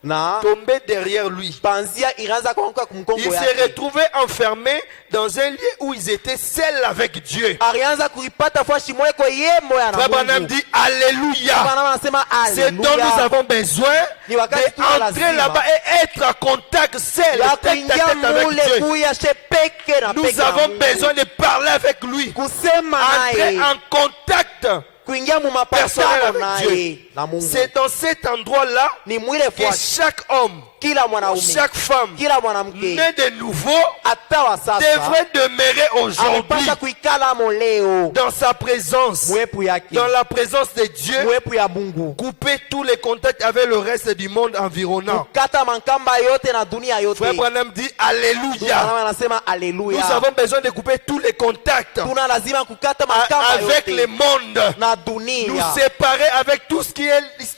na tombaient derrière lui. panzia iraanza kuanguka kumkongo Il se yake. retrouvait enfermé dans un lieu où ils étaient seuls avec Dieu. Alianza kuipata fashi mweko yemo ya na Frère Branham Mungu. dit Alléluia. Bwana anasema C'est dont nous haleluya. avons besoin Ni wakati tuna d'entrer lazima là-bas et être en contact seul, ya tête à kuingia tête avec mule Dieu. kuya she peke na peke Nous na avons Mungu. besoin de parler avec lui. Kusema Entrer naye, en contact kuingia mu personnel mapatano avec naye Dieu. na Mungu. C'est dans cet endroit-là Ni mwile que fuashi chaque homme, kila mwanaume, chaque femme, kila mwanamke né de nouveau, hata wa sasa devrait demeurer aujourd'hui amepasha kuikala mo leo dans sa présence, mwepu yake, dans la présence de Dieu, mwepu ya Mungu, couper tous les contacts avec le reste du monde environnant. kukata mankamba yote na dunia yote. Frère Branham dit Alléluia. Bwana anasema Nous haleluya. avons besoin de couper tous les contacts Tuna lazima kukata mankamba avec le yote monde, na nous dunia, séparer avec tout ce qui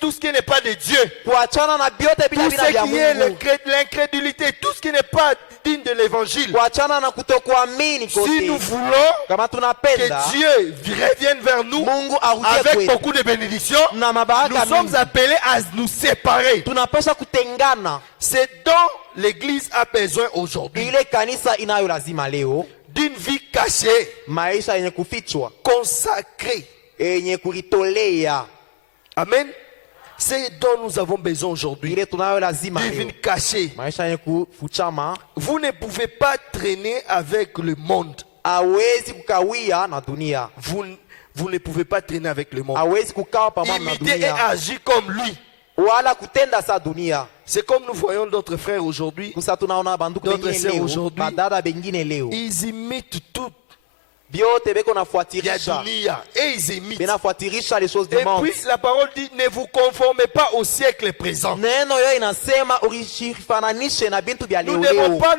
tout ce qui n'est pas de Dieu, kuachana na byote bila tout bila ce vya qui est Mungu, l'incrédulité, tout ce qui n'est pas digne de l'évangile. kuachana na kutokuamini Si nous kote. voulons Kama que tunapenda Dieu revienne vers nous Mungu arudie avec kwetu beaucoup de bénédictions, na nous mabaraka sommes mingi, appelés à nous séparer. tunapaswa kutengana. C'est dont l'Église a besoin aujourd'hui, Ile kanisa inayo lazima leo d'une vie cachée, maisha yenye kufichwa, consacrée. yenye kulitolea. Amen. C'est dont nous avons besoin aujourd'hui, Ile tunayo lazima d'une leo vie cachée. maisha yenye kufuchama. Vous ne pouvez pas traîner avec le monde. Hawezi kukawia na dunia, Vous ne pouvez pas traîner avec le monde. hawezi kukawa pamoja na Imiter et dunia agir comme lui. wala kutenda sa dunia. C'est comme nous voyons d'autres frères aujourd'hui. Kusa tunaona banduku D'autres bengine sœurs leo, aujourd'hui. badada bengine leo, Ils imitent tout byote beko la nafuatirisha, dunia. Et ils imitent. benafuatirisha les choses du Et monde. puis la parole dit, ne vous conformez pas au siècle présent. Neno yo inasema urishifananishe na bintu vya Nous leo ne devons leo. pas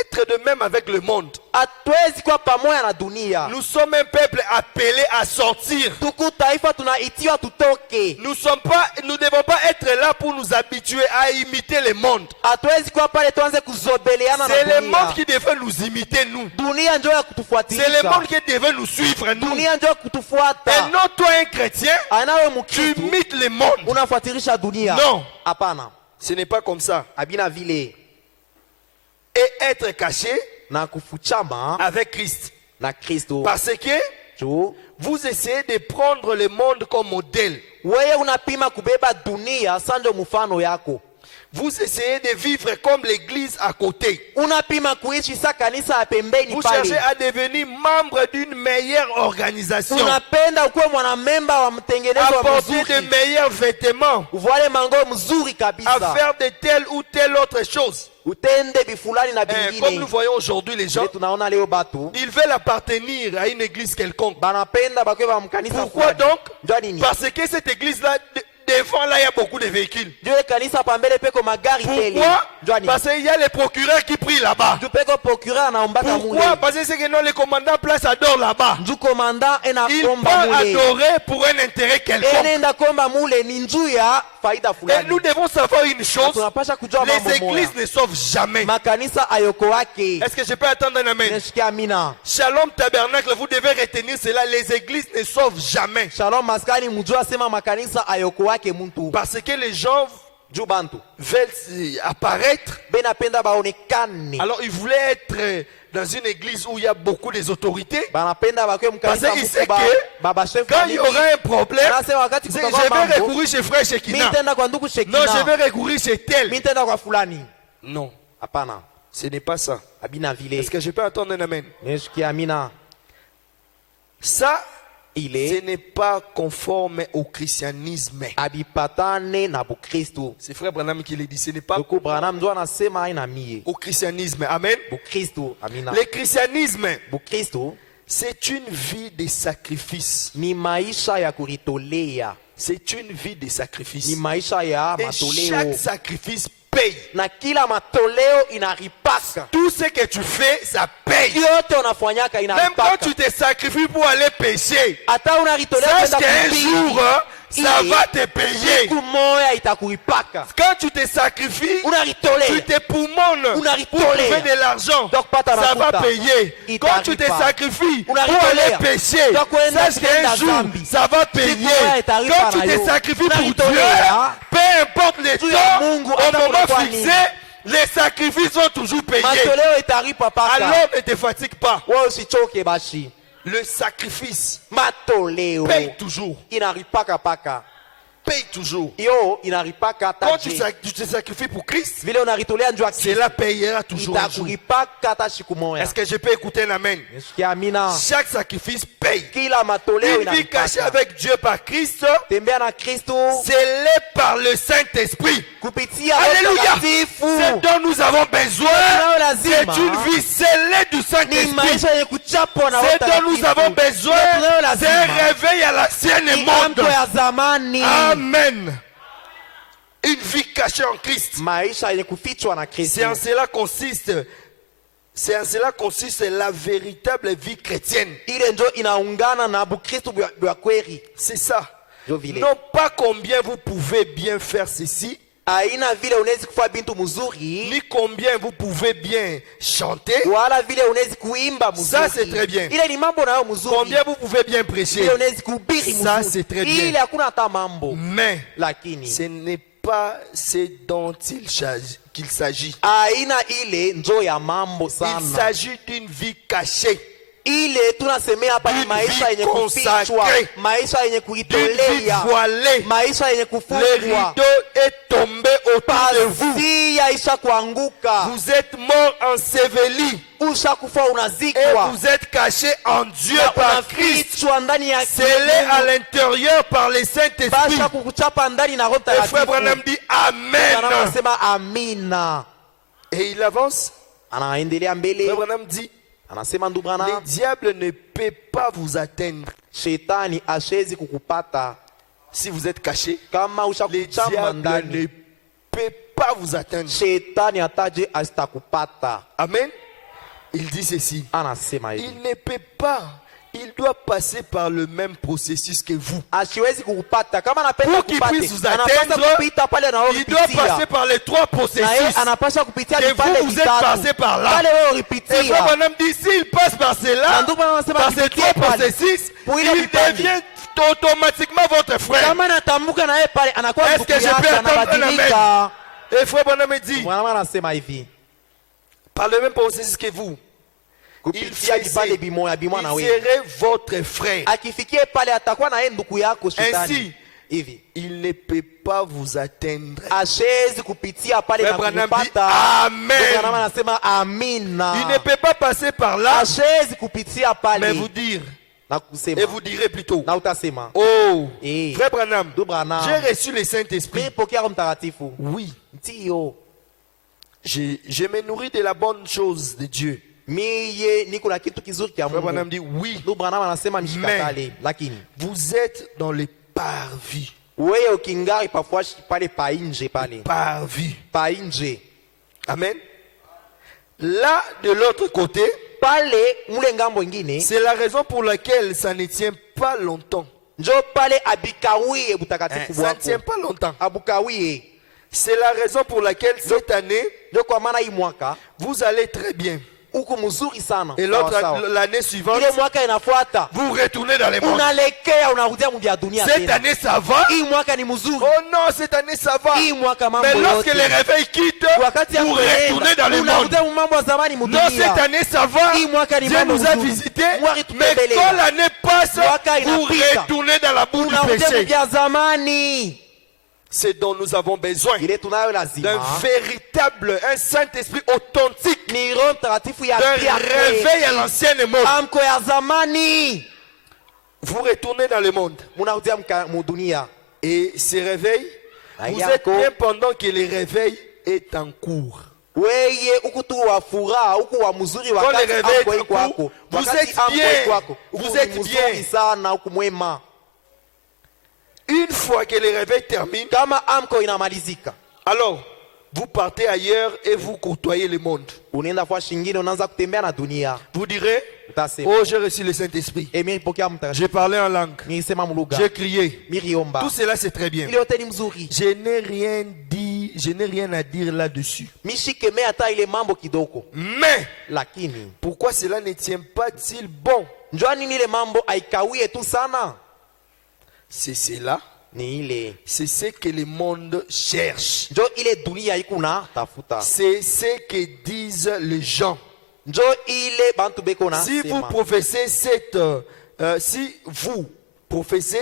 être de même avec le monde. Hatuwezi kuwa pamoja na dunia. Nous sommes un peuple appelé à sortir. Tuku taifa tunaitiwa tutoke. Nous ne devons pas être là pour nous habituer à imiter le monde. Hatuwezi kuwa pale tuanze kuzobeleana C'est na le monde dunia. qui devait nous imiter, nous. Dunia ndio ya C'est le kutufuatilisha. monde qui devait nous suivre, nous. Dunia ndio ya Et kutufuata. non, toi, un chrétien, Anawe tu mukristo imites le monde. unafuatilisha dunia. Non. Hapana. Ce n'est pas comme ça. Abina vile Et être caché na kufuchama avec Christ. na Kristo. Parce que Tu vous essayez de prendre le monde comme modèle. wewe unapima kubeba dunia sanjo mfano yako. Vous essayez de vivre comme l'église à côté. Unapima kuishi sa kanisa ya pembeni Vous pale. cherchez à devenir membre d'une meilleure organisation. Unapenda ukuwe mwanamemba wa mtengenezo wa Apporter de mzuri. meilleurs vêtements. Uvale mango mzuri À kabisa. faire de telle ou telle autre chose. Utende bifulani na Comme nous bingine. voyons aujourd'hui les gens, Ile tunaona leo batu ils veulent appartenir à une église quelconque. banapenda bakwe ba mkanisa Pourquoi fulani. donc? Njua nini? Parce que cette église-là, devant là, il y a beaucoup de véhicules. Njoo kanisa pambele peko magari tele. Pourquoi? Njua nini? Parce qu'il y a les procureurs qui prient là-bas. Njoo peko procureur anaombaka Pourquoi? mule. Parce que c'est que non, les commandants place adorent là-bas. Njoo commandant Ils enaomba peuvent mule. adorer pour un intérêt quelconque. Enenda komba mule ni njuu ya faida Et fulani. nous devons savoir une chose, Tunapasha kujua mambo les moja. églises ne sauvent jamais. Makanisa ayoko wake. Est-ce que je peux attendre un amen? Neshikia amina. Shalom Tabernacle, vous devez retenir cela, les églises ne sauvent jamais. Shalom maskani mjua sema makanisa ayoko wake muntu. Parce que les gens Juu bantu. veulent apparaître. Benapenda baonekane. Alors ils voulaient être dans une église où il y a beaucoup des autorités. Banapenda bakwe mkanisa Parce qu'il sait mkubwa. que Baba chef quand il y aura un problème, anasema wakati je kutakuwa vais mambo. recourir chez frère Shekina. Mimi nitaenda kwa ndugu Non, je Shekina. vais recourir chez tel. Mimi nitaenda kwa fulani. Non, Hapana. ce n'est pas ça. Abina vile. Est-ce que je peux attendre un amen? Neshikia amina. Ça, ce Ile n'est pas conforme au christianisme. abipatane na Bukristo. C'est frère Branham qui le dit, ce n'est pas Ndugu Branham ndio anasema haina mie. au christianisme. Amen. Bukristo amina. Le christianisme, Bukristo c'est une vie de sacrifice. ni maisha ya kuritolea. C'est une vie de sacrifice. Ni maisha ya Et chaque matoleo. sacrifice paye. Na kila matoleo inaripaka. Tout ce que tu fais, ça paye. Yote unafanyaka Même quand inaripaka. tu te sacrifies pour aller pécher, Hata unaritolea sache kwenda qu'un kuhubiri. jour, ça Ile va te payer. siku moja itakuripaka. Quand tu te sacrifies, tu Unaritolea. te poumonnes pour Unaritolea. trouver de l'argent. Donc, pata Ça va mafuta. payer. Quand tu te Italipa. sacrifies pour Unaritolea. aller pécher, Donc, uenda sache qu'un kutenda jour, zambi. ça va Siku payer. moja italipa Quand tu na te yo. sacrifies pour Dieu, Unaritolea. peu importe le Juu ya temps, Mungu, au hata moment kulikuwa fixé, nini. les sacrifices sont toujours payés. Matoleo itaripa paka. Alors ne te fatigue pas. Wewe usichoke bashi. Le sacrifice Matoleo paye toujours. inaripaka paka. Paye toujours. Yo inaripaka Quand tu taje. te sacrifies pour Christ, Vile unaritolea njoo ya Kristo. cela payera toujours un jour. Itakuripaka hata siku moja. Est-ce que je peux écouter un amen? Nisikia amina. Chaque sacrifice paye. Kila matoleo Une vie cachée inaripaka. avec Dieu par Christ, Tembea na Kristo scellée par le Saint-Esprit. kupitia Roho Alléluia. Mtakatifu. C'est dont nous avons besoin. Tunayo C'est lazima. une vie scellée du Ni Saint-Esprit. maisha yenye kuchapwa na Roho C'est dont nous avons Mtakatifu. besoin. Tunayo C'est un lazima. réveil à l'ancienne Ni monde. amko ya zamani. Amen. Une vie cachée en Christ. Maisha yenye kufichwa na Kristo. C'est en cela consiste la véritable vie chrétienne. Ile ndio inaungana na Bukristo bwa kweli. C'est ça. Jo vile. Non pas combien vous pouvez bien faire ceci, Haina vile unaweza kufanya bintu mzuri, ni combien vous pouvez bien chanter. wala vile unaweza kuimba mzuri. Ça, c'est très bien. Ile ni mambo nayo mzuri. Combien vous pouvez bien prêcher. Vile unaweza kuhubiri Ça, mzuri. c'est très bien. Ile hakuna hata mambo. Mais Lakini ce n'est pas ce dont qu'il s'agit. aina ile njo ya mambo Il sana. s'agit d'une vie cachée, Ile tunasemea hapa ni Une maisha vie yenye kufichwa, consacrée. maisha yenye d'une vie kujitolea, voilée. maisha yenye Le kufungwa. rideau est tombé autour de vous. Pazia isha kuanguka, Vous êtes mort enseveli ushakufa et unazikwa, vous êtes caché en Dieu na par Christ, unafichwa ndani ya scellé à l'intérieur par le Saint-Esprit. basha kukuchapa ndani na Roho Et frère Branham Mtakatifu. dit Amen. Anasema amina, Et il avance. anaendelea Frère mbele, Branham dit anasema ndugu le Branham, diable ne peut pas vous atteindre shetani ashezi kukupata si vous êtes caché. kama Le ushakuchama diable ndani. ne peut pas vous atteindre. Shetani ataje asitakupata. Amen. Il dit ceci. Anasema hivi, Il ne peut pas. Il doit passer par le même processus que vous. asiwezi kukupata kama anapenda Pour qu'il kupate, puisse vous anapaswa atteindre, kupita pale Il doit anaopitia, passer par les trois na yeye processus. anapaswa kupitia Que vipande vous êtes passé vitatu par là. pale wewe Et Frère ulipitia. Branham dit s'il passe par Na cela, ndugu anasema par ces akipitia trois pale, processus, pour ile il vipande, devient automatiquement votre frère. kama anatambuka na yeye pale anakuwa Est-ce ndugu que je peux yake, attendre un anabadilika. Et Frère Branham dit Mwanamama anasema hivi, par le même processus que vous, kupitia vipande bimoya bimwa na il wewe, serait votre frère. akifikie pale atakuwa na yeye ndugu yako shetani. Ainsi, Hivi il ne peut pas vous atteindre. ashezi kupitia pale Frère na Branham dit kupata. Amen. Ndugu Branham anasema amina. Il ne peut pas passer par là, Ashezi kupitia mais pale vous dire, na et kusema vous direz plutôt, na utasema oh, Eh. Frère Branham, Ndugu Branham, j'ai reçu le Saint-Esprit. mimi pokea Roho Mtakatifu. Oui, Ndio. je me nourris de la bonne chose de Dieu. Miye niko na kitu kizuri kia Frère Mungu. Branham dit oui, Ndugu Branham anasema mshikatale, lakini vous êtes dans les parvis. wewe ukingari pafua pale pa nje pale. Parvis. Pa nje. Amen. Là, de l'autre côté, Pale mule ngambo ingine c'est la raison pour laquelle ça ne tient pas longtemps. njo pale abikawie butakatifu Ça ne tient bwako. pas longtemps. Abukawie. C'est la raison pour laquelle cette année, Ndio kwa maana hii mwaka vous allez très bien. uko mzuri sana. Et Sawa sawa. l'année suivante, Ile mwaka inafuata vous retournez dans les mondes. unalekea unarudia mu vya dunia Cette tena. année, ça va. Hii mwaka ni mzuri. Oh non, cette année, ça va. Hii mwaka mambo Mais lorsque yote. les réveils quittent, Wakati ya vous retournez dans les mondes. unarudia mu mambo ya zamani mu Non, cette dunia. année, ça va. Hii mwaka ni Dieu mambo nous a mzuri. visités. Mungu Mais alitutembelea. quand l'année passe, Mwaka vous inapita. retournez dans la boue du Unarudia mu péché. vya zamani. C'est dont nous avons besoin. Ile tunayo D'un lazima véritable, un Saint-Esprit authentique. ni Roho Mtakatifu ya D'un pia réveil à l'ancienne mode. amko ya zamani. Vous retournez dans le monde. Munarudia mu dunia. Et ces réveils, vous êtes bien pendant que le réveil est en cours. Weye uku tu wa furaha uku wa mzuri Quand wakati le réveil amko est en iko cours, wako. vous Wakati êtes amko bien. iko wako. Vous Uku êtes ni mzuri bien. sana uku mwema. Une fois que le réveil termine, Kama amko inamalizika, alors vous partez ailleurs et vous côtoyez le monde. unaenda kwa shingine unaanza kutembea na dunia. Vous direz, Utasema, oh, j'ai reçu le Saint-Esprit. mimi nilipokea mtakatifu. J'ai parlé en langue. Nilisema mlugha. J'ai crié. Miriomba. Tout cela, c'est très bien. Ile yote ni mzuri. Je n'ai rien dit, je n'ai rien à dire là-dessus. Mishikemea hata ile mambo kidogo. Mais, Lakini pourquoi cela ne tient pas-il bon? njoo nini ile mambo aikawie tu sana? C'est cela. Ni ile. C'est ce que le monde cherche. Njoo ile dunia iko na tafuta. C'est ce que disent les gens. Njoo ile bantu beko na Si vous sema. professez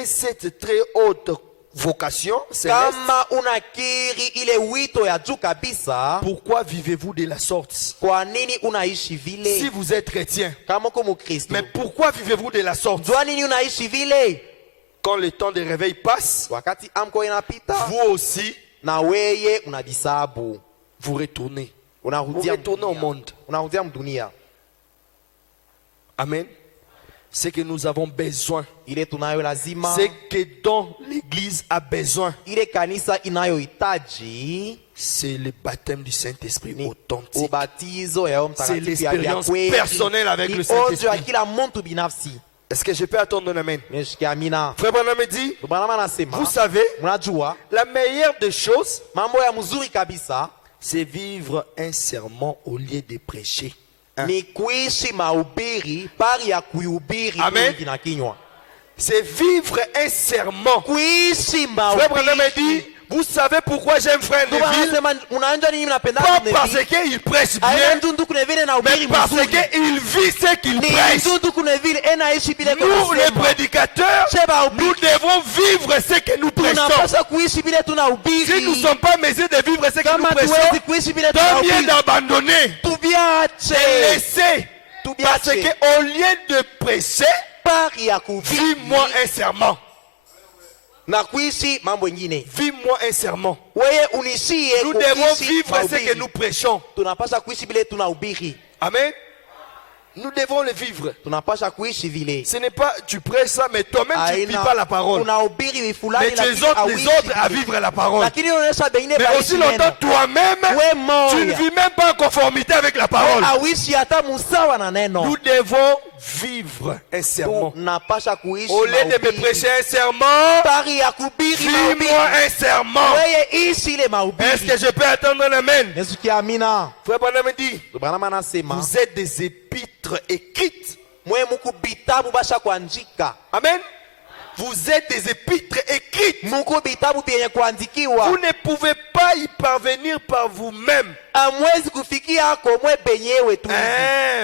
cette très haute vocation céleste, Kama unakiri ile wito ya juu kabisa, pourquoi vivez-vous de la sorte? kwa nini unaishi Si vile? vous êtes chrétien, Kama uko Mkristo, mais pourquoi vivez-vous de la sorte? njoo nini unaishi vile? Quand le temps de réveil passe, Wakati amko inapita, vous aussi, na weye unabisabu. vous retournez. Vous Unarudia retournez au mdunia. monde. Unarudia mdunia. Amen. C'est que nous avons besoin. Ile tunayo lazima. C'est que dont l'Église a besoin. Ile kanisa inayohitaji C'est le baptême du Saint-Esprit ni authentique. ubatizo ya Roho C'est Mtakatifu ya l'expérience kweli. personnelle avec Ni le onjo ya Saint-Esprit. kila mtu binafsi. Est-ce que je peux attendre un amen? Meshikia amina. Frère Branham me dit, Ndugu Branham anasema, vous savez, mnajua la meilleure des choses, mambo ya mzuri kabisa c'est vivre un sermon au lieu de prêcher. Hein? ni kuishi mahubiri pari ya kuihubiri Amen. tu na kinywa. C'est vivre un sermon. Kuishi Frère Branham me dit, mahubiri. vous savez pourquoi j'aime frère Ndugu Neville? anasema unajua nini mnapenda Pas Neville? parce qu'il prêche Aina bien, ndugu Neville na mais ubiri parce mzuri. qu'il vit ce qu'il Ni prêche. ndugu Neville enaishi bila Nous, les kusema. prédicateurs, Sheba nous ubiri. devons vivre ce que nous prêchons. Tunapaswa kuishi bila Si nous ne tunahubiri. sommes pas mesures de vivre ce que nous Kama prêchons, tuwezi kuishi bila tant mieux tunahubiri. d'abandonner, Tubiache. de laisser. Parce Tubiache. qu'au lieu de prêcher, Pari ya kuhubiri. vis-moi un serment. Na kuishi mambo ingine. Vis-moi un serment. Wewe unishie Nous devons ukiishi vivre ce mahubiri. que nous prêchons. Tunapaswa kuishi vile tunahubiri. Amen. Nous devons le vivre. Tunapaswa kuishi vile. Ce n'est pas tu prêches ça, mais toi-même tu ne vis pas la parole. Unahubiri Mais fulani tu exhortes les autres à vivre la parole. Lakini unaonyesha wengine Mais aussi baishi longtemps neno. toi-même, We moya. tu ne vis même pas en conformité avec la parole. Awishi hata musawa na neno. Nous devons vivre un serment. Tunapaswa kuishi Au lieu de me mahubiri. prêcher un serment, Pari ya kuhubiri vis-moi mahubiri. un serment. Wewe ishi ile Est-ce mahubiri. que je peux attendre un amen? Yesu kiamina. Frère Branham me dit, Branham anasema vous êtes des épîtres écrites. mwe muku bitabu basha kuandika. Amen. Vous êtes des épîtres écrites. Muku bitabu byenye kuandikiwa. Vous ne pouvez pas y parvenir par vous-même. Amwezi kufikia hako mwe benyewe tu.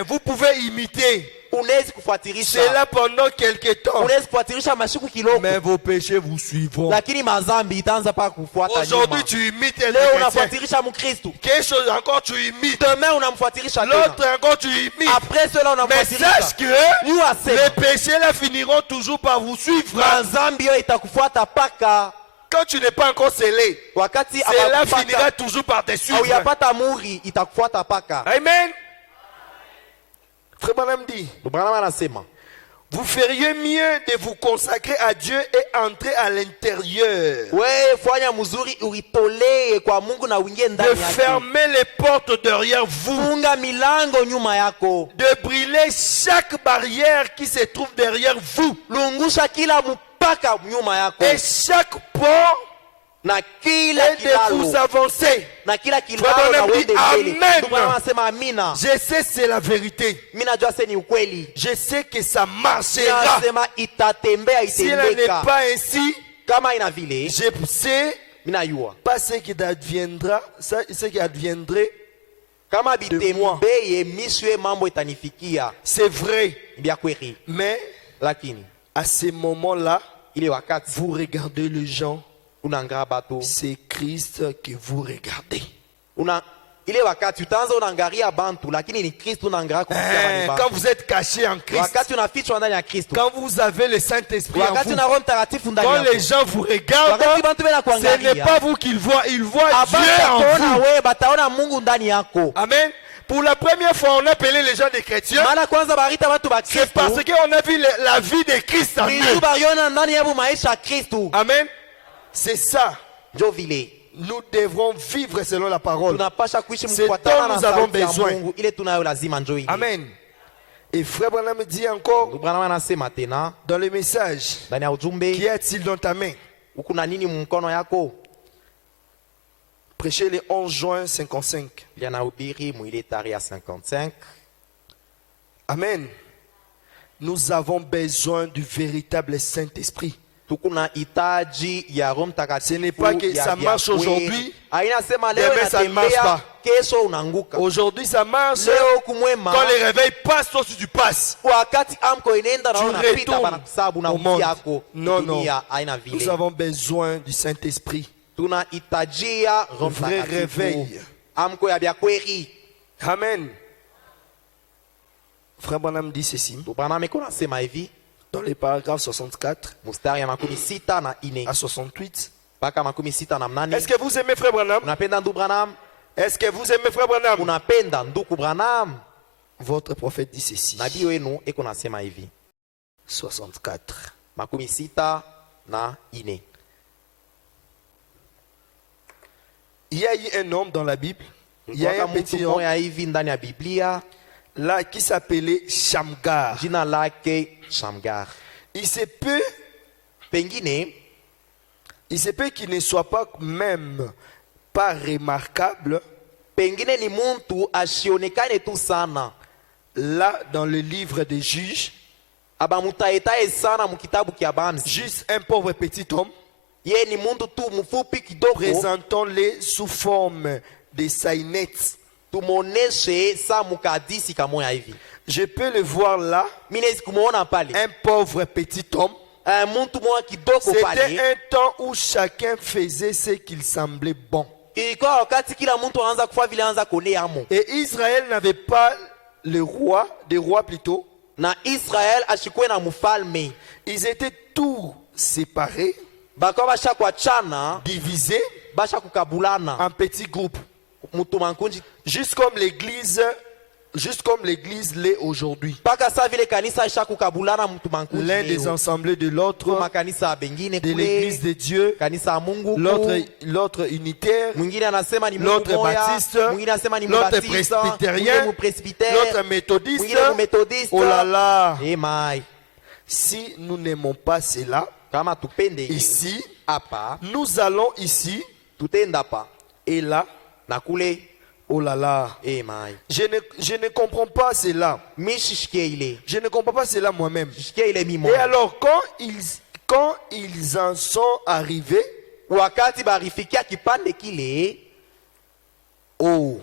Vous pouvez imiter. Unawezi kufuatirisha. C'est là pendant quelques temps. Unawezi kufuatirisha mashiku kiloko. Mais vos péchés vous suivront. Lakini mazambi itaanza pa kufuata Aujourd'hui, nyuma. tu imites un Leo chrétien. unafuatirisha Mkristo. Quelque chose encore, tu imites. Demain unamfuatirisha tena. L'autre encore, tu imites. Après cela Mais unamfuatirisha. sache que Yu asema. les péchés là finiront toujours par vous suivre. Mazambi yo itakufuata paka Quand tu n'es pas encore scellé, wakati cela abakupata finira toujours par te au suivre. yapata muri itakufuata paka. Amen. Frère Branham dit, Branham anasema vous feriez mieux de vous consacrer à Dieu et entrer à l'intérieur. wewe fanya mzuri uitolee kwa Mungu na uingie De ndani yake. fermer les portes derrière vous. Funga milango nyuma yako. De brûler chaque barrière qui se trouve derrière vous. Lungusha kila mpaka nyuma yako. Et chaque port Na kila et de vous kilalo. avancer. Na kila Frère kilalo na Branham dit, uende mbele. Amen. Ndugu Branham anasema amina. Je sais c'est la vérité. Mimi najua sasa ni ukweli. Je sais que ça marchera. Anasema itatembea Si elle n'est itendeka. pas ainsi, Kama ina vile, je sais mimi najua. pas ce qui adviendra, ce qui adviendrait. Kama moi. bitembeye miswe mambo itanifikia. C'est vrai. Bia kweli. Mais Lakini à ce moment-là, ile wakati vous regardez les gens. unaangalia bato. C'est Christ que vous regardez. Ile wakati utaanza unaangalia bantu lakini ni Kristo unaangalia kupitia Quand vous êtes caché en Christ, wakati unafichwa ndani ya Kristo. quand vous avez le Saint-Esprit en Wakati vous, una Roho Mtakatifu ndani quand yako. les gens vous regardent, Wakati bantu bena ce n'est kuangalia. pas vous qu'ils voient, ils voient Dieu en Abataona vous. wewe bataona Mungu ndani yako. Amen. Pour la première fois, on appelait les gens des chrétiens. Mara kwanza barita watu ba C'est parce Kristo. qu'on a vu la vie de Christ en Kristo eux. bariona ndani ya maisha ya Kristo. Amen. C'est ça. Ndio vile. Nous devrons vivre selon la parole. Tunapasha kuishi C'est mfuatana dont na nous avons sauti ya besoin. Mungu. Ile tunayo lazima njoo ile. Amen. Et frère Branham dit encore Ndugu Branham anasema tena dans le message, ndani ya ujumbe, qu'y a-t-il dans ta main? uko na nini mkono yako? Prêchez le 11 juin 55. Yanahubiri mwile tarehe ya 55. Amen. Nous avons besoin du véritable Saint-Esprit. Tukuna hitaji ya Roho Mtakatifu. Ce n'est pas que ya ça vya marche kweli. aujourd'hui, Haina sema leo demain ça ne marche inatembea, pas. kesho unaanguka. Aujourd'hui, ça marche. Leo kumwema Quand les réveils passent, toi aussi tu passes. wakati amko inaenda na Tu unapita retournes bana kusabu na au monde. uti yako. Non, Dunia non. haina Nous vile. avons besoin du Saint-Esprit. Tunahitajia Roho Vrai Mtakatifu. réveil. Amko ya vya kweli. Amen. Frère Branham dit ceci Bwana meko nasema hivi dans les paragraphes 64 mstari ya 64 à 68. mpaka 68. Est-ce que vous aimez Frère Branham? Unapenda ndugu Branham? Est-ce que vous aimez Frère Branham? Unapenda ndugu Branham? Votre prophète dit ceci. Nabii wenu eko nasema hivi 64. 64. Il y a eu un homme dans la Bible. Il y a un petit homme. Mmoja hivi ndani ya Biblia. là qui s'appelait Shamgar. jina lake Shamgar. Il se peut Pengine qu'il ne soit pas même pas remarquable pengine ni muntu asionekane tu sana là dans le livre des Juges. abamutaetae sana mukitabu kya Bamzi. Juste un pauvre petit homme, Ye ni muntu tu mfupi kidogo, présentons-les sous forme de sainettes. tumoneshe sa mukadisi kamoya hivi. Je peux le voir là, Minezi kumuona pale un pauvre petit homme. muntu mwa kidogo C'était pale. un temps où chacun faisait ce qu'il semblait bon. Ilikuwa wakati kila mtu anaanza kufa vile anaanza kuonea amo. Et Israël n'avait pas le roi, des rois plutôt. Na Israel ashikwe na mfalme. Ils étaient tous séparés, Bakawa basha kuachana, divisés basha kukabulana. en petits groupes. Mutu mankunji Juste comme l'église l'est aujourd'hui. paka sa vile kanisa isha kukabulana mutu mankunji. L'un des ensemblés de l'autre, Kuma kanisa bengine de kule, l'église de Dieu, kanisa ya Mungu. l'autre unitaire, Mwingine anasema ni Mungu l'autre moya, baptiste, mwingine anasema ni l'autre mbatista, presbytérien, mwingine mupresbytère, l'autre méthodiste. mwingine mumethodiste. Oh là là! Eh mai, Si nous n'aimons pas cela, kama tupende ici, hapa, nous allons ici tutenda pa et là. na kule. Oh là là! Eh mai, Je ne comprends pas cela. mi shishike ile, Je ne comprends pas cela moi-même. shishike ile mimo. Et alors, quand ils en sont arrivés, Wakati barifikia kipande kile, oh,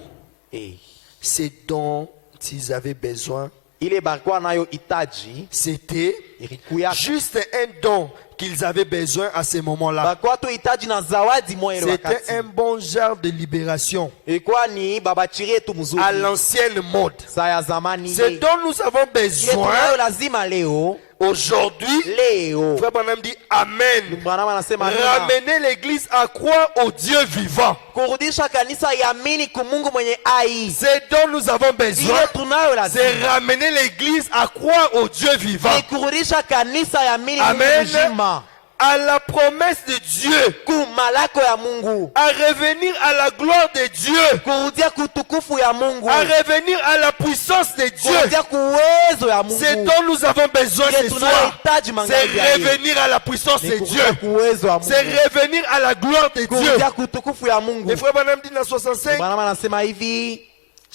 eh, ce dont ils avaient besoin, ile barikuwa nayo itaji c'était ilikuya, juste un don qu'ils avaient besoin à ce moment-là. barikuwa tu itaji na zawadi moya ile C'était wakati. un bon genre de libération Ilikuwa ni babachirie tu mzuri à l'ancienne mode. saa ya zamani Ce ile. dont nous avons Ile tunayo besoin lazima leo aujourd'hui, leo. Frère Branham dit Amen. Bwana anasema amina. Ramener l'église à croire au Dieu vivant. Kurudisha kanisa iamini ku Mungu mwenye ai. Ce dont nous avons besoin, Ile tunayo c'est lazima ramener l'église à croire au Dieu vivant. ni kurudisha kanisa iamini Mungu Amen. mzima, À la promesse de Dieu, ku malako ya Mungu, à revenir à la gloire de Dieu, kurudia kutukufu ya Mungu, à revenir à la puissance de Dieu. kurudia kuwezo ya Ce Mungu. dont nous avons besoin Ile ce soir, tunayohitaji c'est magharibi ya leo. revenir à la puissance Ni de Dieu. kurudia kuwezo ya C'est Mungu, revenir à la gloire de Dieu. kurudia kutukufu ya Mungu. Et frère Branham dit dans 65, Bwana anasema hivi,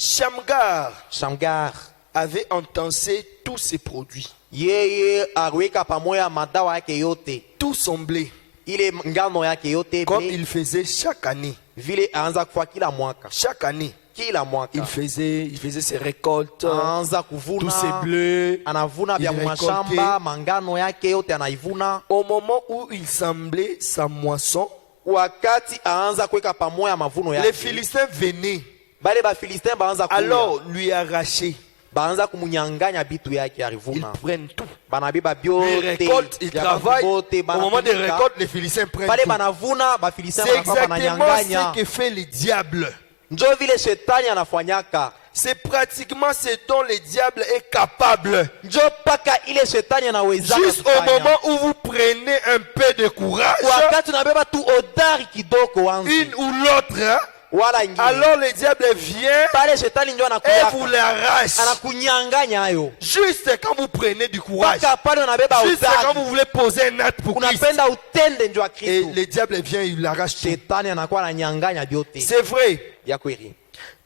Shamgar Shamgar avait entassé tous ses produits, yeye aliweka pamoja madawa yake yote, tout son blé, ile ngano yake yote comme ble, il faisait chaque année. vile aanza kufa kila mwaka, Chaque année, kila mwaka il faisait ses récoltes, aanza tous ses kuvuna, bleus. anavuna vya il mashamba, mangano yake yote anaivuna. Au moment où il semblait sa moisson, Wakati aanza kuweka pamoja mavuno les yake, Philistins venaient bale bafilistin baanza kuya, alors lui arracher. baanza kumunyanganya bitu yake Ils alivuna, prennent tout. banabiba Ils byote récoltent, ils vya travaillent. bantu bote, Au moment des banatumika. récoltes, les Philistins prennent Pale tout. banavuna bafilistin C'est banakuwa exactement bananyanganya. ce que fait le diable. Njo vile shetani anafanyaka, C'est pratiquement ce dont le diable est capable. njo paka ile shetani anaweza Juste au moment où vous prenez un peu de courage, wakati unabeba tu odari kidogo wanzi une ou l'autre, hein, wala ingine, alors le diable vient pale shetani njo et vous anakuyaka l'arrache. anakunyanganya hayo. Juste quand vous prenez du courage, Paka pale unabeba juste quand odari, vous voulez poser un acte pour Christ, unapenda utende njo wa et Kristo, le diable vient, il l'arrache tout. shetani anakuwa ananyanganya vyote C'est vrai, ya kweli,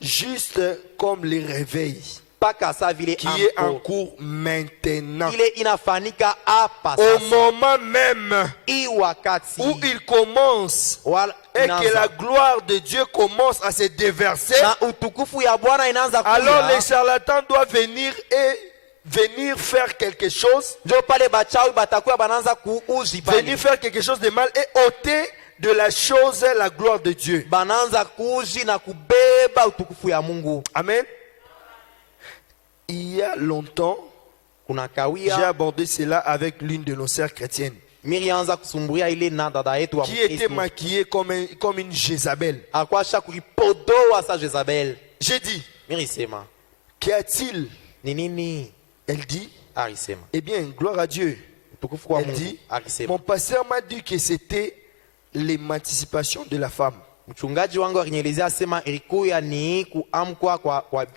juste comme le réveil paka sa vile qui est en anko cours maintenant. ile inafanika hapa Au sasa, moment même hii wakati où il commence wala et que la inaanza gloire de Dieu commence à se déverser, na utukufu ya Bwana inaanza alors kuja, les charlatans doivent venir faire quelque chose, njo pale bachawi batakuwa banaanza kuuji pale, venir faire quelque chose de mal et ôter de la chose la gloire de Dieu. banaanza kuuji na kubeba utukufu ya Mungu. Amen. Il y a longtemps, Kuna j'ai kawia abordé cela avec l'une de nos sœurs chrétiennes mirianza kusumburia ile na dada yetu wa qui était Mkristo, maquillée comme une Jézabel. akwasha kulipodoa sa Jezabel. J'ai dit, Mirisema qu'y a-t-il? ni nini? Elle dit, Arisema eh bien, gloire à Dieu. utukufu kwa Elle Mungu. dit, Arisema mon pasteur m'a dit que c'était l'émancipation de la femme. mchungaji wangu akinielezea asema ilikuwa ni kuamkwa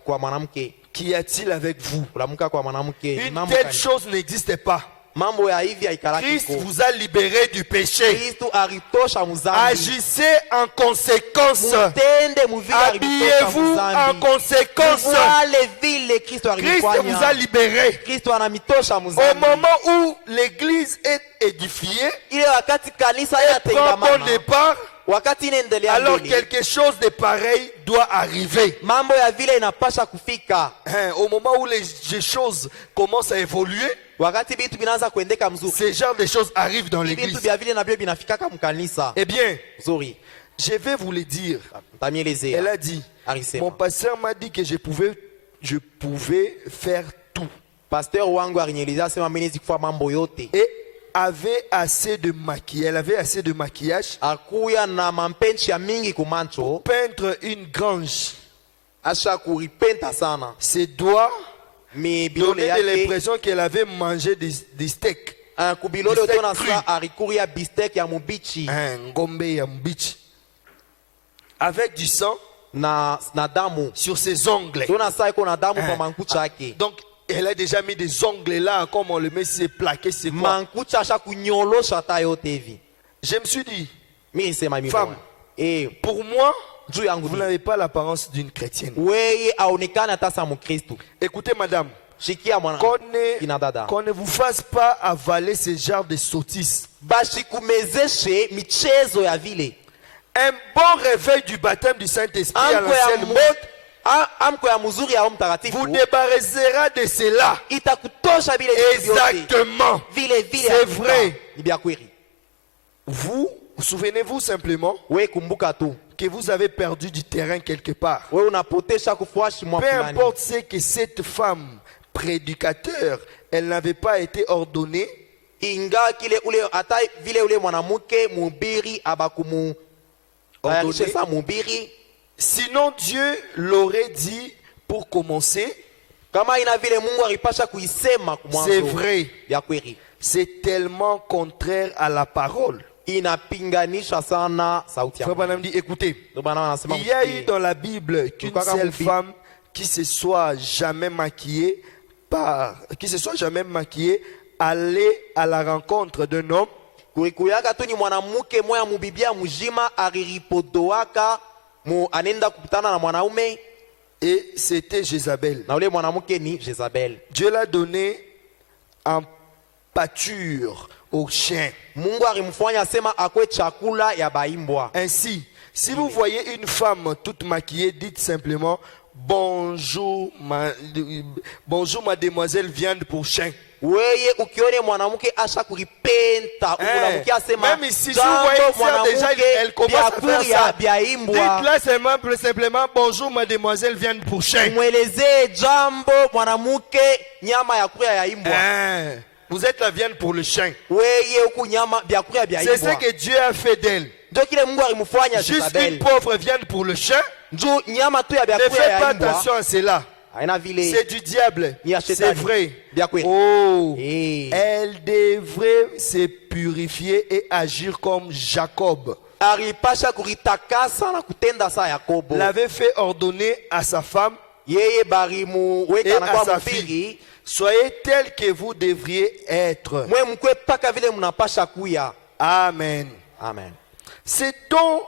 kwa mwanamke, qu'y a-t-il avec vous? kulamuka kwa mwanamke Une mambo telle gani? chose n'existe pas. Mambo ya hivi haikalaki Christ ko. vous a libéré du péché. Kristo aritosha muzambi. Agissez en conséquence. Mutende muvile aritosha Habillez-vous en muzambi. conséquence. Muvuale vile Kristo Christ vous a alifanya. libéré. Kristo anamitosha Au muzambi. moment où l'église est édifiée Ile wakati kanisa et prend bon yatengamana, départ, wakati inaendelea alors mbele, quelque chose de pareil doit arriver. mambo ya vile inapasha kufika. Au moment où les choses commencent à évoluer, Wakati vitu vinaanza kuendeka mzuri, ces genres de choses arrivent dans vitu l'église. vya vile navyo vinafikaka mkanisa Eh bien, mzuri. je vais vous le dire. Elle Mtamielezea a dit, alisema, mon pasteur m'a dit que je pouvais faire tout. pasteur wangu alinielezea sema mimi niwezi kufanya mambo yote. Et avait assez de maquillage. Elle avait assez de maquillage. Akuya na mampenchi ya mingi kumancho, Peindre une grange. asha kuripenta sana Ses doigts mibilole donnaient de yake. l'impression qu'elle avait mangé des steaks. Kubilole Bistek otona cru. sa arikuria bistek ya mubichi Ngombe ya mbichi. Avec du sang na damu. sur ses ongles. Tona sa iko na damu kwa mankucha yake. Donc, elle a déjà mis des ongles là, comme on le met, c'est plaqué, c'est quoi. Mankucha asha kunyolosha ta yote hivi. Je me suis dit, Mimi sema mimi. Femme. Pour pour moi, juu yangu vous n'avez pas l'apparence d'une chrétienne. weye aonekane hata sa mkristo. Écoutez, madame, Shikia mwana kina dada. qu'on ne vous fasse pas avaler ce genre de sottises. Bashikumezeshe michezo ya vile. Un bon réveil du baptême du Saint-Esprit à l'ancienne mode Amko ya mzuri ya Roho Mtakatifu vous débarrassera de cela. itakutosha vile vitu vyote. Exactement. Vile C'est hakika. vrai. Ni vya kweli. Vous, souvenez-vous simplement We kumbuka tu. que vous avez perdu du terrain quelque part. We unapotesha kufuashi mwa Peu fulani. importe ce que cette femme prédicateur, elle n'avait pas été ordonnée. Inga kile ule hata vile ule mwanamke mhubiri abakumu Ordonné. sa mhubiri Sinon, Dieu l'aurait dit pour commencer. kama ina vile Mungu alipasha kuisema kumwanzo. C'est vrai. Vya kweli. C'est tellement contraire à la parole. Inapinganisha sana sauti ya Frère Mungu. Branham dit, écoutez, Ndio maana wanasema il y a eu msikie. dans la Bible qu'une Tukaka seule mubi. femme qui se soit jamais maquillée allait à la rencontre d'un homme Kuikuyaka tu ni mwanamke moya mubibia mujima ariripodoaka mu anenda kukutana na mwanaume et c'était Jézabel. na ule mwanamke ni Jezabel. Dieu l'a donné en pâture aux chiens. Mungu alimfanya sema akwe chakula ya baimbwa. Ainsi, si vous voyez une femme toute maquillée, dites simplement bonjour, bonjour mademoiselle viande pour chien. Weye ukione mwanamke asha kuripenta mwanamke asema même ici, si vous voyez ça, déjà, elle commence à faire ça. biaimbwa Dites-là simplement bonjour mademoiselle viande pour chien. mwelezee jambo mwanamke nyama ya kuya ya imbwa. Vous êtes la viande pour le chien. Weye huku nyama byakuya bya C'est ce imbwa. que Dieu a fait d'elle. Ndio kile Mungu alimfanya Juste Jezabel. une pauvre viande pour le chien. Njoo nyama tu ya Ne byakuya faites pas ya imbwa. attention à cela. Haina vile. C'est du diable. Ni ya C'est shetani. vrai. Bya kweli. Oh, Eh. elle devrait se purifier et agir comme Jacob Alipasha kuritakasa na kutenda saa Yakobo. l'avait fait ordonner à sa femme Yeye barimu et weka na à kwa sa mfiri. fille. Soyez tels que vous devriez être. Mwe mkwe paka vile mnapasha kuya. Amen. Amen. C'est dont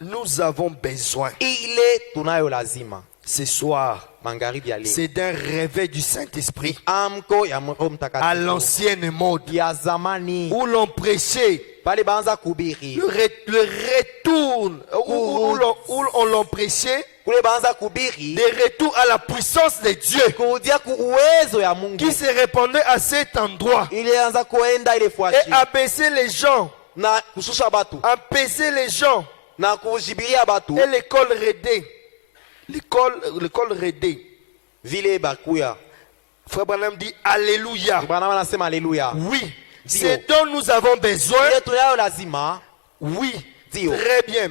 nous avons besoin Ile tunayo lazima. ce soir. Magharibi ya leo. C'est d'un réveil du Saint-Esprit Amko ya Roho à Mtakatifu. l'ancienne mode Ya zamani. où l'on prêchait Pale baanza kubiri. le retour, où on l'on prêchait Kule baanza kubiri. des retours à la puissance de Dieu Kurudia ku uwezo ya Mungu. qui se répandait à cet endroit Ile anza kuenda ile et fuashi. abaisser les gens, Na kushusha batu. apaiser les gens. Na kujibiria batu. Et l'école Rédé, l'école Rédé, Vile bakuya. Frère Branham dit Alléluia. Bwana wanasema haleluya. Oui, Dio. c'est dont nous avons besoin. Ile tunayo lazima. Oui, Dio. très bien.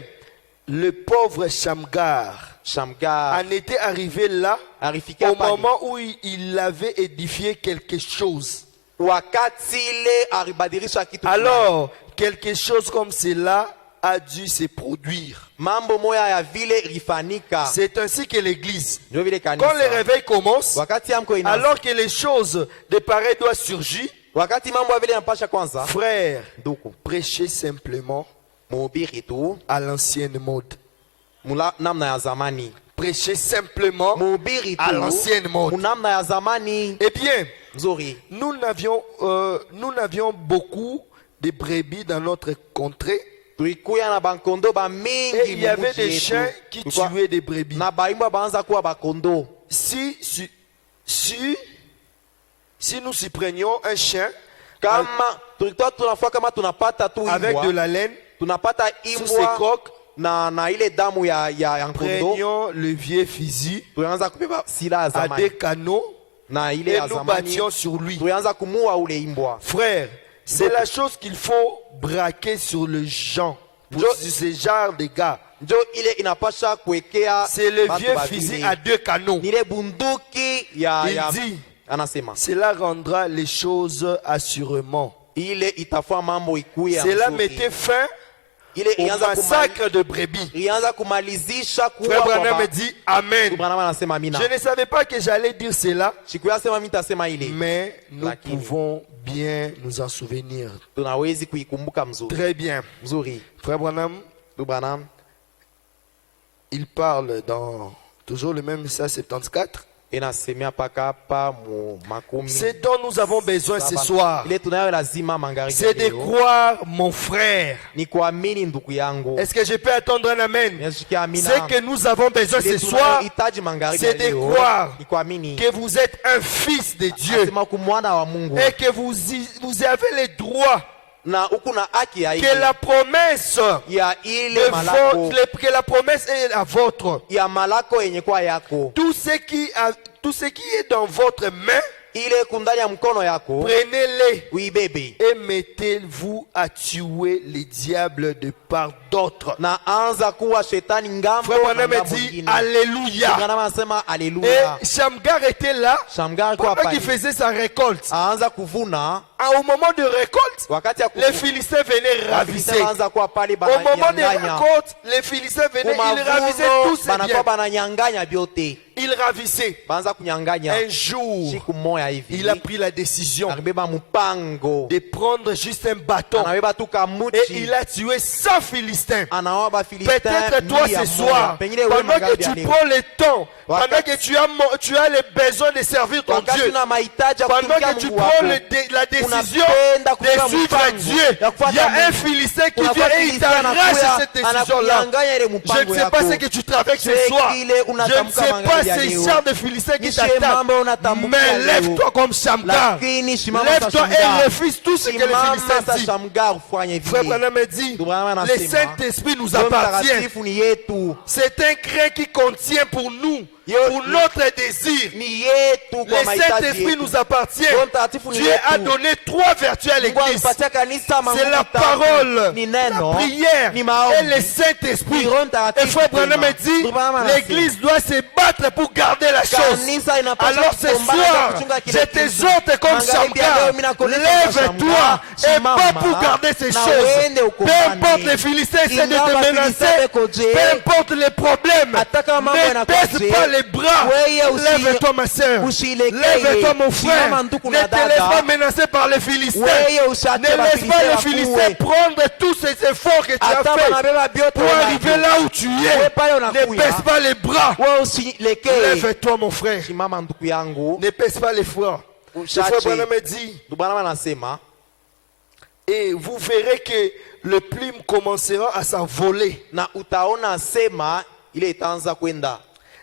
Le pauvre Shamgar Shamgar en était arrivé là alifika au pale. moment où il avait édifié quelque chose. Wakati ile alibadilisha kitu. Alors, quelque chose comme cela a dû se produire. mambo moya ya vile ilifanyika. C'est ainsi que l'église, Ndio vile quand kanisa. le réveil commence, Wakati amko ina. alors que les choses de pareil doivent surgir, Wakati mambo ya vile yanapasha kwanza. frère, Nduku. prêchez simplement Mhubiri tu à l'ancienne mode. namna ya zamani. Prêchez simplement Mhubiri à tu l'ancienne mode. namna ya zamani. Eh bien, Mzuri. nous n'avions beaucoup de brebis dans notre contrée. Tulikuya na bankondo ba Et mingi. il y avait mumuji des yetu. chiens qui Tulikuwa tuaient des brebis. na baimba baanza kuwa bakondo. Si nous y prenions un chien Kama tulikuwa tunafua kama tunapata tu avec de imbwa. la laine, Tunapata sous ses imbwa crocs, na ile damu ya nkondo. prenions le vieux fusil Tulianza kubeba silaha ya à zamani. des canaux Na ile et ya nous zamani. battions sur lui. Tulianza kumua ule imbwa. Frère, c'est la chose qu'il faut braquer sur le gens, sur ce genre de gars. Njo ile inapasha kuwekea. C'est le batu vieux ba fusil vile. à deux canaux. Ni ile bunduki ya Il dit, anasema. cela rendra les choses assurément. Ile itafua mambo ikuye. Cela mettait fin ile au massacre de brebis. ilianza kumalizisha Frère kuwa Branham me dit Amen. Branham anasema amina. Je ne savais pas que j'allais dire cela, Sikuyasema mimi nitasema ile. mais nous Lakini. pouvons bien nous en souvenir. Tunawezi kuikumbuka mzuri. Très bien. Mzuri. Frère Branham, Branham il parle dans toujours le même message 74. inasemea paka hapa mu makumi. Ce dont nous avons besoin ce soir, Ile tunayo lazima magharibi. c'est de croire mon frère. Ni kuamini ndugu yangu. Est-ce que je peux attendre un amen? Nasikia amina. Ce que nous avons besoin Ile ce soir, tunayohitaji magharibi c'est de leo, croire ni kuamini. que vous êtes un fils de Dieu Anasema kumwana wa Mungu. et que vous avez les droits, Na uku na haki ya que la promesse ya ile malako. que la promesse est la vôtre. Ya malako yenye kwa yako. Tout ce qui est dans votre main, Ile kundani ya mkono yako. prenez-les Uibebe. et mettez-vous à tuer les diables de part d'autres. Na anza kuwa shetani ngambo. Frère na Branham ngambo dit ingine. Alléluia. Branham anasema alléluia. Et Shamgar était là Shamgar kwa pendant qu'il pale. faisait sa récolte. Aanza kuvuna. Au moment de récolte, Wakati ya les Philistins venaient ravisser. Anza kuwa pale Au moment de bananyanganya. récolte, les Philistins venaient, ils ravissaient tous ces banakuwa biens. bananyanganya vyote. Ils ravissaient. Banza kunyanganya. Un jour, Siku moya hivi. il a pris la décision Akibeba mpango. de prendre juste un bâton Anabeba tu kamuchi. et il a tué 100 Philistins. Anaoa ba Filistins. Peut-être toi mia ce moja. soir, Pengine wewe pendant que magharibi ya tu leo. prends le temps, Wakati- pendant que tu as les besoins de servir ton Wakati Dieu, una mahitaji ya pendant kutumikia que tu Mungu prends wako. la décision Unapenda de kufuata suivre mpango Dieu, ya kufuata il y a un Mungu. Philistin qui Unakuwa vient et il Filistin t'arrache anakuya, cette décision-là. anakunyanganya ile Je ne mpango sais pas yako. ce que tu traverses ce C'est soir. kile Je ne unatamka sais pas magharibi ya ce leo. genre de Philistin qui Nishe t'attaque. mambo unatamka Mais leo. lève-toi comme Shamgar. Lakini simama sa Lève-toi Shamgar. et refuse tout ce que les Simama Philistins sa disent. Shamgar ufanye Frère vile. Branham me dit, Branham le anasema, Saint-Esprit nous Roho appartient. Mtakatifu ni yetu. C'est un crin qui contient pour nous, pour notre désir. Ni yetu kwa Le mahitaji Saint-Esprit yetu. nous appartient. Roho Mtakatifu ni Dieu yetu. a donné 3 vertus à Mungu l'église. alipatia kanisa mambo C'est la matatu. parole, Ni la neno, prière ni maombi. et le Saint-Esprit. Ni Roho Mtakatifu Et Frère Branham tena. me dit, Branham anasema, l'église doit se battre pour garder la chose. Kanisa inapaswa Alors ce kupambana na soir, kuchunga kile je kitu. t'exhorte comme Magharibi ya leo Shamgar, mimi nakuonyesha kama lève-toi Shamgar, et simama, pas pour garder ces na choses. uende Peu ukopane. importe les Philistins essaient de Ingawa te Filistini menacer, beko je, peu importe les problèmes, hata kama mambo ne yanakuwa baisse je, pas les bras. wewe Lève-toi ma soeur, usilegee. lève-toi mon frère. Simama ndugu Ne na te laisse dada. pas menacer par les Philistins. Wewe usiache Ne laisse pas Wafilisti les wakuue. Philistins prendre tous ces efforts que tu as Hata fait wanabeba vyote pour wanavyo. arriver là où tu Wewe es. pale Ne unakuya. baisse pas les bras. Wewe usilegee. Lève-toi mon frère. Simama ndugu yangu. Ne baisse pas les frères. Le frère Usiache. Branham me dit, Branham anasema, et vous verrez que le plume commencera à s'envoler na utaona sema ile itaanza kwenda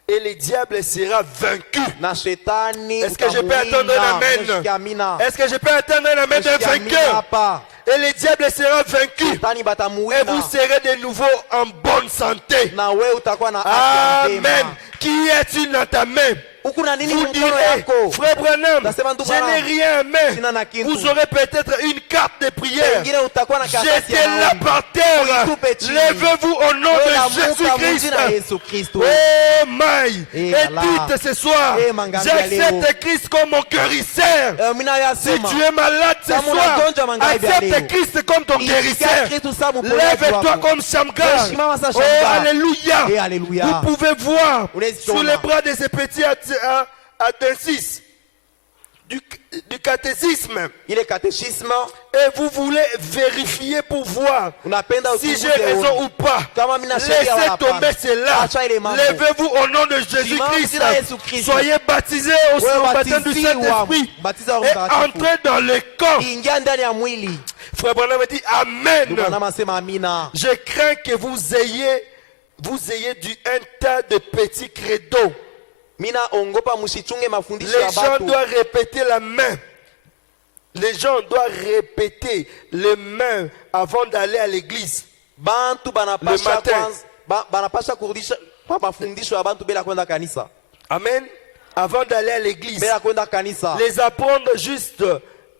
et le diable sera vaincu. na shetani. Est-ce que je peux attendre un amen? Amina. Est-ce que je peux attendre un amen d'un vainqueur? hapa. Et le diable sera vaincu. Shetani Et batamuwina. vous serez de nouveau en bonne santé. Na wewe utakuwa na afya Amen. njema. Qui est-tu dans ta main? Huku na nini Vous mkono direz, yako? frère Branham, Nasema ndugu je n'ai Branham, rien à sina na main. kitu. Vous aurez peut-être une carte de prière. Pengine utakuwa na karatasi ya Jetez-la maombi. par terre. Uitupe chini. Levez-vous au nom Wewe de lamuka Jésus-Christ. mjina Yesu Kristo. Oh my. Eh, Et là. dites ce soir, Eh, mangambi ya leo. j'accepte Christ comme mon guérisseur. Mimi Si nayasema. tu es malade ce Kama soir, unagonjwa mangapi ya accepte Accepte Christ comme ton guérisseur. Lève-toi comme Shamgar. Oh, alléluia. Et alléluia. Vous pouvez voir Unaweza sur kuona. les bras de ces petits adventistes du catéchisme. Il est catéchisme. Et vous voulez vérifier pour voir Unapenda si j'ai uchunguze raison uone. ou pas. Kama mina sheria Laissez wala hapana. tomber cela. Acha ile mambo. Levez-vous au nom de Jésus-Christ. jina la Yesu Kristo. Soyez baptisés aussi Wewe au baptême du batiziwa. Saint-Esprit. Batiza wa Et Mtakatifu. entrez dans le camp. Ingia ndani ya mwili. Frère Branham dit Amen. Ndugu Branham asema amina. Je crains que vous ayez un tas de petits credos. Mina ongopa musichunge mafundisho Les ya gens batu. doivent répéter la main. Les gens doivent répéter les mains avant d'aller à l'église. Bantu Le banapasha matin. kwanza banapasha kurudisha kwa mafundisho ya bantu bila kwenda kanisa. Amen. Avant d'aller à l'église. Bila kwenda kanisa. Les apprendre juste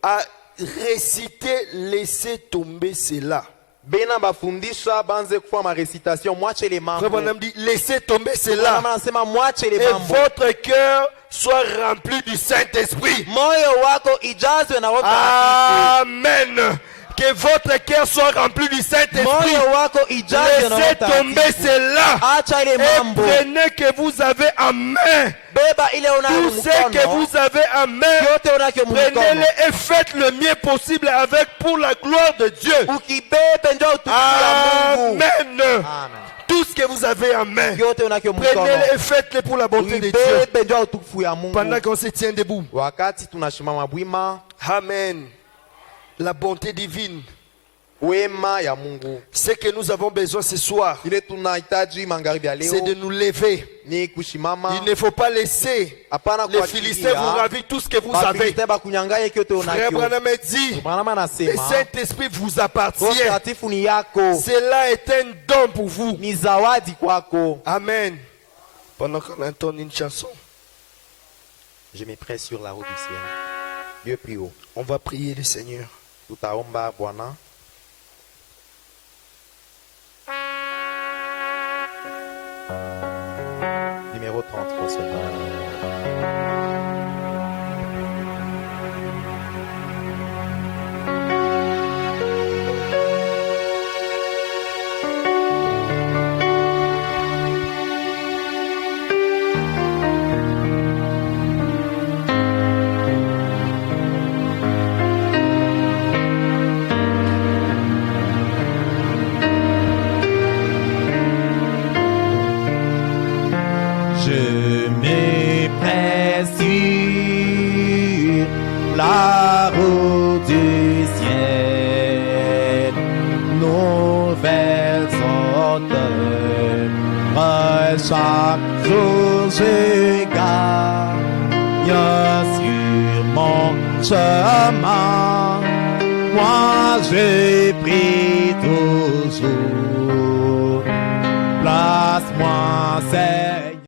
à réciter, laisser tomber cela. Bena bafundisha banze kufanya ma recitation mwache le Frère mambo. Branham dit laissez tomber cela. Branham anasema mwache le Et mambo. votre cœur soit rempli du Saint-Esprit. Moyo wako ijazwe na Roho Mtakatifu. Amen. Que votre cœur soit rempli du Saint-Esprit. Moyo wako ijazwe na Roho Laissez tomber Mtakatifu. cela. Acha ile Et mambo. prenez que vous avez en main. Beba ile unayo Tout ce que mkono. vous avez en main. Yote unakyo mkono. Prenez-le et faites le mieux possible avec pour la gloire de Dieu. Ukibebe ndio utukufu ya Mungu. Amen. Amen. Tout ce que vous avez en main. Yote unakyo mkono. Prenez-le et faites-le pour la bonté de Dieu. Ukibebe ndio utukufu ya Mungu. Pendant qu'on se tient debout. Wakati tunashimama bwima, Amen. La bonté divine. wema ya Mungu. Ce que nous avons besoin ce soir, Ile tunahitaji magharibi ya c'est de leo nous lever. ni kushimama. Il ne faut pas laisser Hapana les Philistins vous ravir tout ce que vous avez. Bafilistins bakunyang'anya kyote Frère unakyo. Branham dit, Branham le anasema Saint-Esprit vous Roho appartient. Mtakatifu ni yako, Cela est un don pour vous. ni zawadi kwako. Amen. Pendant qu'on entend une chanson, Je me presse sur la route du ciel. Dieu prie haut. on va prier le Seigneur. Tutaomba Bwana. Numéro 30 pour ce Je me presse sur la route du ciel, nouvelles odeurs, chaque jour je gagne sur mon chemin, moi je prie toujours, place-moi, Seigneur.